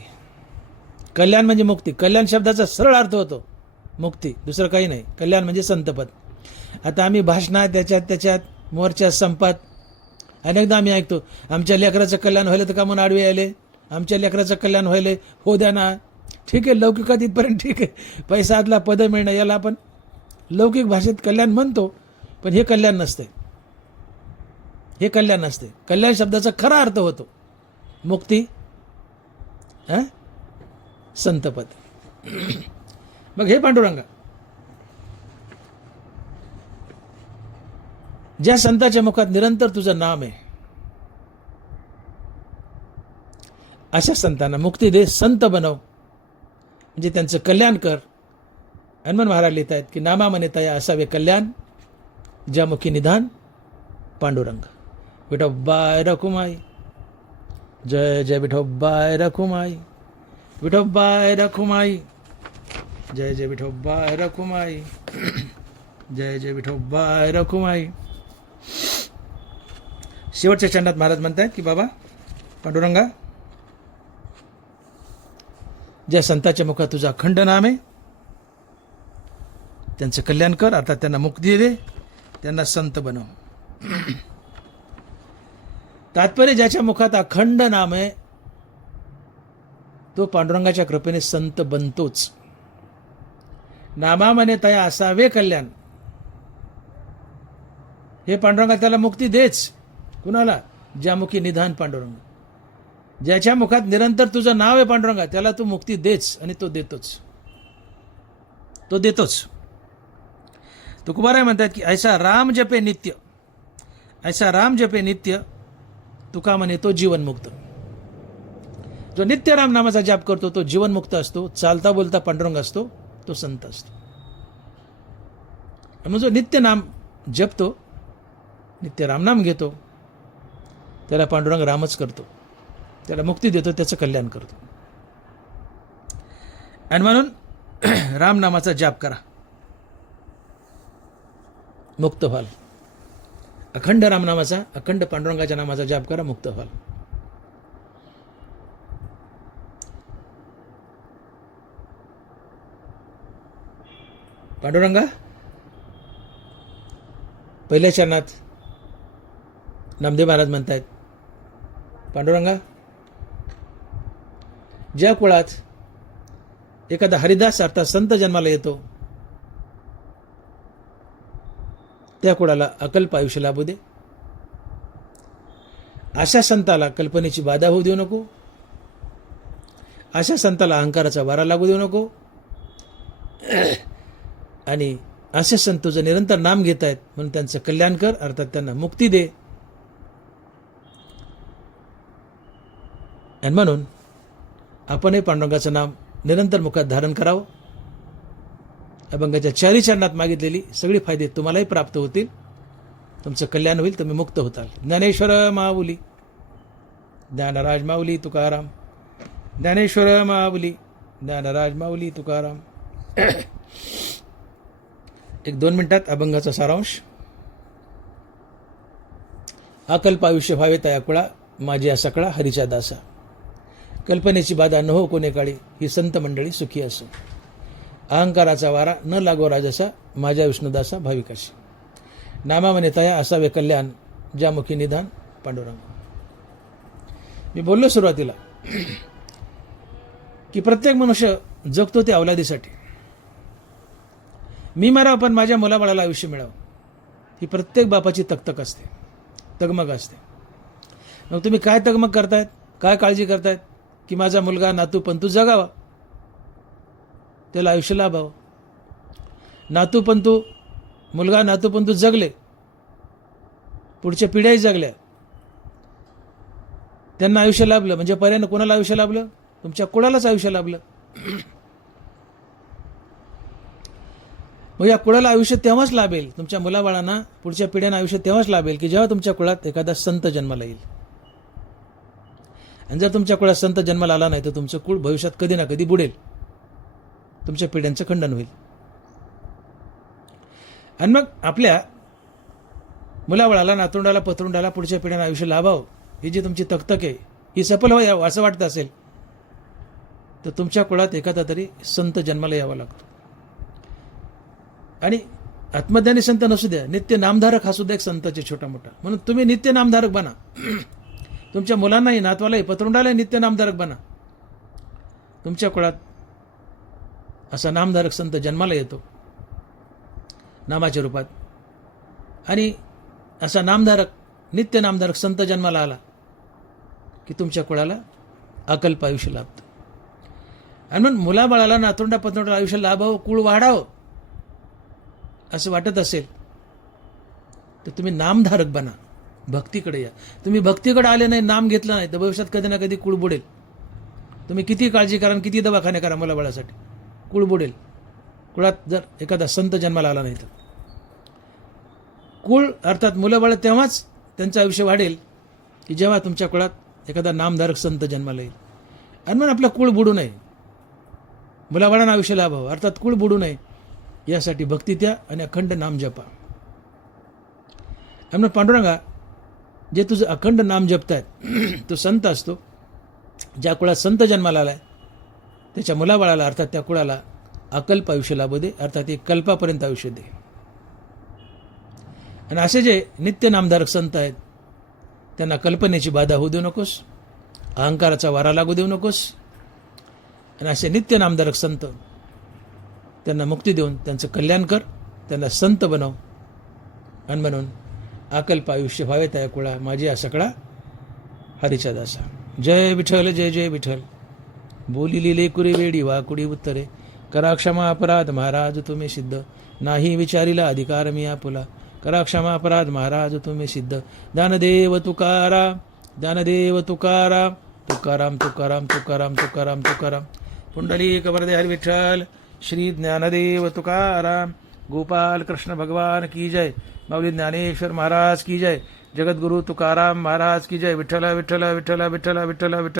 कल्याण म्हणजे मुक्ती. कल्याण शब्दाचा सरळ अर्थ होतो मुक्ती, दुसरं काही नाही. कल्याण म्हणजे संतपद. आता आम्ही भाषणात, त्याच्यात मोर्चा, संपात अनेकदा आम्ही ऐकतो, आमच्या लेकराचं कल्याण व्हायला तर का म्हणून आडवे आले, आमच्या लेकराचं कल्याण व्हायले, हो द्या ना. ठीक आहे, लौकिकात इथपर्यंत ठीक आहे, पैसा आतला पद मिळणं, याला आपण लौकिक भाषेत कल्याण म्हणतो. पण हे कल्याण नसते. हे कल्याण नसते. कल्याण शब्दाचा खरा अर्थ होतो मुक्ती, संतपद. मग हे पांडुरंगा, ज्या संताच्या मुखात निरंतर तुझं नाम आहे, अशा संतांना मुक्ती दे, संत बनव, म्हणजे त्यांचं कल्याण कर. हनुमान महाराज लिहित आहेत की नामामने तया असावे कल्याण, ज्यामुखी निधान पांडुरंग. विठोबाय रखुमाई, जय जय विठोबाय रखुमाई, विठोबाय रखुमाई, जय जय विठोबाय रखुमाई, जय जय विठोबाय रखुमाई. शेवटच्या चरणात महाराज म्हणतात की बाबा पांडुरंगा, ज्या संताच्या मुखात तुझा अखंड नाम आहे त्यांचं कल्याण कर. आता त्यांना मुक्ती दे, त्यांना संत बनव. तात्पर्य, ज्याच्या मुखात अखंड नाम आहे तो पांडुरंगाच्या कृपेने संत बनतोच. नामामने तया असावे कल्याण, हे पांडुरंगा त्याला मुक्ती देच. कुणाला? ज्यामुखी निधान पांडुरंग. ज्याच्या मुखात निरंतर तुझं नाव आहे पांडुरंगा, त्याला तू मुक्ती देच, आणि तो देतोच. तो देतोच. तुकोबाराय म्हणतात की ऐसा राम जपे नित्य, ऐसा राम जपे नित्य, तुका म्हणे तो जीवनमुक्त. जो नित्य राम नामाचा जाप करतो तो जीवनमुक्त असतो. चालता बोलता पांडुरंग असतो, तो संत असतो. मग जो नित्य नाम जपतो, नित्य रामनाम घेतो, त्याला पांडुरंग रामच करतो, त्याला मुक्ती देतो, त्याचं कल्याण करतो. आणि म्हणून रामनामाचा जाप करा, मुक्त व्हाल. अखंड रामनामाचा, अखंड पांडुरंगाच्या नामाचा जाप करा, मुक्त व्हाल. पांडुरंगा, पहिल्या चरणात नामदेव महाराज म्हणतायत, पांडुरंगा, ज्या कुळात एखादा हरिदास अर्थात संत जन्माला येतो त्या कुळाला अकल्प आयुष्य लाभू दे. अशा संताला कल्पनेची बाधा होऊ देऊ नको. अशा संताला अहंकाराचा वारा लागू देऊ नको. आणि असे संत तुझं निरंतर नाम घेत आहेत म्हणून त्यांचं कल्याण कर, अर्थात त्यांना मुक्ती दे. आणि म्हणून आपणही पांडुरंगाचं नाम निरंतर मुखात धारण करावं. अभंगाच्या 4 चरणात मागितलेली सगळी फायदे तुम्हालाही प्राप्त होतील. तुमचं कल्याण होईल, तुम्ही मुक्त होताल. ज्ञानेश्वर माऊली, ज्ञानराज माऊली तुकाराम. ज्ञानेश्वर माऊली, ज्ञानराज माऊली तुकाराम. 1-2 मिनिटात अभंगाचा सारांश. अकल्प आयुष्य व्हावे तया कुळा, माझी सकळा हरीच्या दासा. कल्पनेची बाधा न हो कोणे काळी, ही संत मंडळी सुखी असो. अहंकाराचा वारा न लागो राजसा, माझ्या विष्णुदासा भाविकाशी. नामामने तया असावे कल्याण, ज्यामुखी निधान पांडुरंग. मी बोललो सुरुवातीला की प्रत्येक मनुष्य जगतो ते अवलादीसाठी. मी मराव पण माझ्या मुलाबाळाला आयुष्य मिळावं, ही प्रत्येक बापाची तकतक असते, तगमग असते. मग तुम्ही काय तगमग करतायत, काय काळजी करतायत की माझा मुलगा नातू पंतू जगावा, त्याला आयुष्य लाभावं. नातू पंतू, मुलगा नातू पंतू जगले, पुढच्या पिढ्याही जगल्या, त्यांना आयुष्य लाभलं म्हणजे पर्यायानं कोणाला आयुष्य लाभलं? तुमच्या कुळालाच आयुष्य लाभलं. मग या कुळाला आयुष्य तेव्हाच लाभेल, तुमच्या मुलाबाळांना पुढच्या पिढ्यांना आयुष्य तेव्हाच लाभेल की जेव्हा तुमच्या कुळात एखादा संत जन्माला येईल. आणि जर तुमच्या कुळात संत जन्माला आला नाही तर तुमचं कुळ भविष्यात कधी ना कधी बुडेल, तुमच्या पिढ्यांचं खंडन होईल. आणि मग आपल्या मुलाबाळाला, नातुंडाला, पतरुंडाला पुढच्या पिढ्यांना आयुष्य लाभावं, ही जी तुमची तकतक आहे ही सफल व्हावं असं वाटतं असेल तर तुमच्या कुळात एखादा तरी संत जन्माला यावा लागतो. आणि आत्मज्ञानी संत नसू द्या, नित्य नामधारक हा सुद्धा एक संताचे छोटा मोठा. म्हणून तुम्ही नित्य नामधारक बना. तुमच्या मुलांनाही, नातवालाही, पतरुंडालाही नित्य नामधारक बना. तुमच्या कुळात असा नामधारक संत जन्माला येतो नामाच्या रूपात, आणि असा नामधारक, नित्य नामधारक संत जन्माला आला की तुमच्या कुळाला अकल्प आयुष्य लाभतं. आणि म्हणून मुलाबाळाला, नातुंडा पतरुंडाला आयुष्य लाभावं, कुळ वाढावं असं वाटत असेल तर तुम्ही नामधारक बना, भक्तीकडे या. तुम्ही भक्तीकडे आले नाही, नाम घेतलं नाही तर भविष्यात कधी ना कधी कुळ बुडेल. तुम्ही किती काळजी करा, किती दवाखाने करा मुलाबाळासाठी, कुळ बुडेल. कुळात जर एखादा संत जन्माला आला नाही तर कुळ अर्थात मुलाबाळ तेव्हाच त्यांचं आयुष्य वाढेल की जेव्हा तुमच्या कुळात एखादा नामधारक संत जन्माला येईल. आणि म्हणून आपलं कुळ बुडू नये, मुलाबाळांना आयुष्य लाभावं अर्थात कुळ बुडू नये यासाठी भक्ती त्या आणि अखंड नाम जपा. आणि पांडुरंगा, जे तुझं अखंड नाम जपतायत तो संत असतो. ज्या कुळात संत जन्माला आलाय त्याच्या मुलाबाळाला अर्थात त्या कुळाला अकल्प आयुष्य लाभू दे, अर्थात एक कल्पापर्यंत आयुष्य दे. आणि असे जे नित्य नामधारक संत आहेत त्यांना कल्पनेची बाधा होऊ देऊ नकोस, अहंकाराचा वारा लागू देऊ नकोस. आणि असे नित्य नामधारक संत त्यांना मुक्ती देऊन त्यांचं कल्याण कर, त्यांना संत बनव. आणि म्हणून अकल्प आयुष्य व्हावे त्या कुळा, माझी सकळा हरीच्या दासा. जय विठ्ठल, जय जय विठ्ठल. बोली लिले कुरे वेडी वाकुडी उत्तरे, करा क्षमा अपराध महाराज तुम्ही सिद्ध, नाही विचारिला अधिकार मी आपुला. करा क्षमा अपराध महाराज तुम्ही सिद्ध. ज्ञानदेव तुकाराम, ज्ञानदेव तुकाराम, तुकाराम तुकाराम तुकाराम तुकाराम तुकाराम. पुंडलिक वरदे हरी विठ्ठल. श्री ज्ञानदेव तुकाराम. गोपाल कृष्ण भगवान की जय. माऊली ज्ञानेश्वर महाराज की जय. जगद्गुरु तुकाराम महाराज की जय. विठ्ठल विठ्ठल विठ्ठल विठ्ठल विठ्ठल विठ्ठल.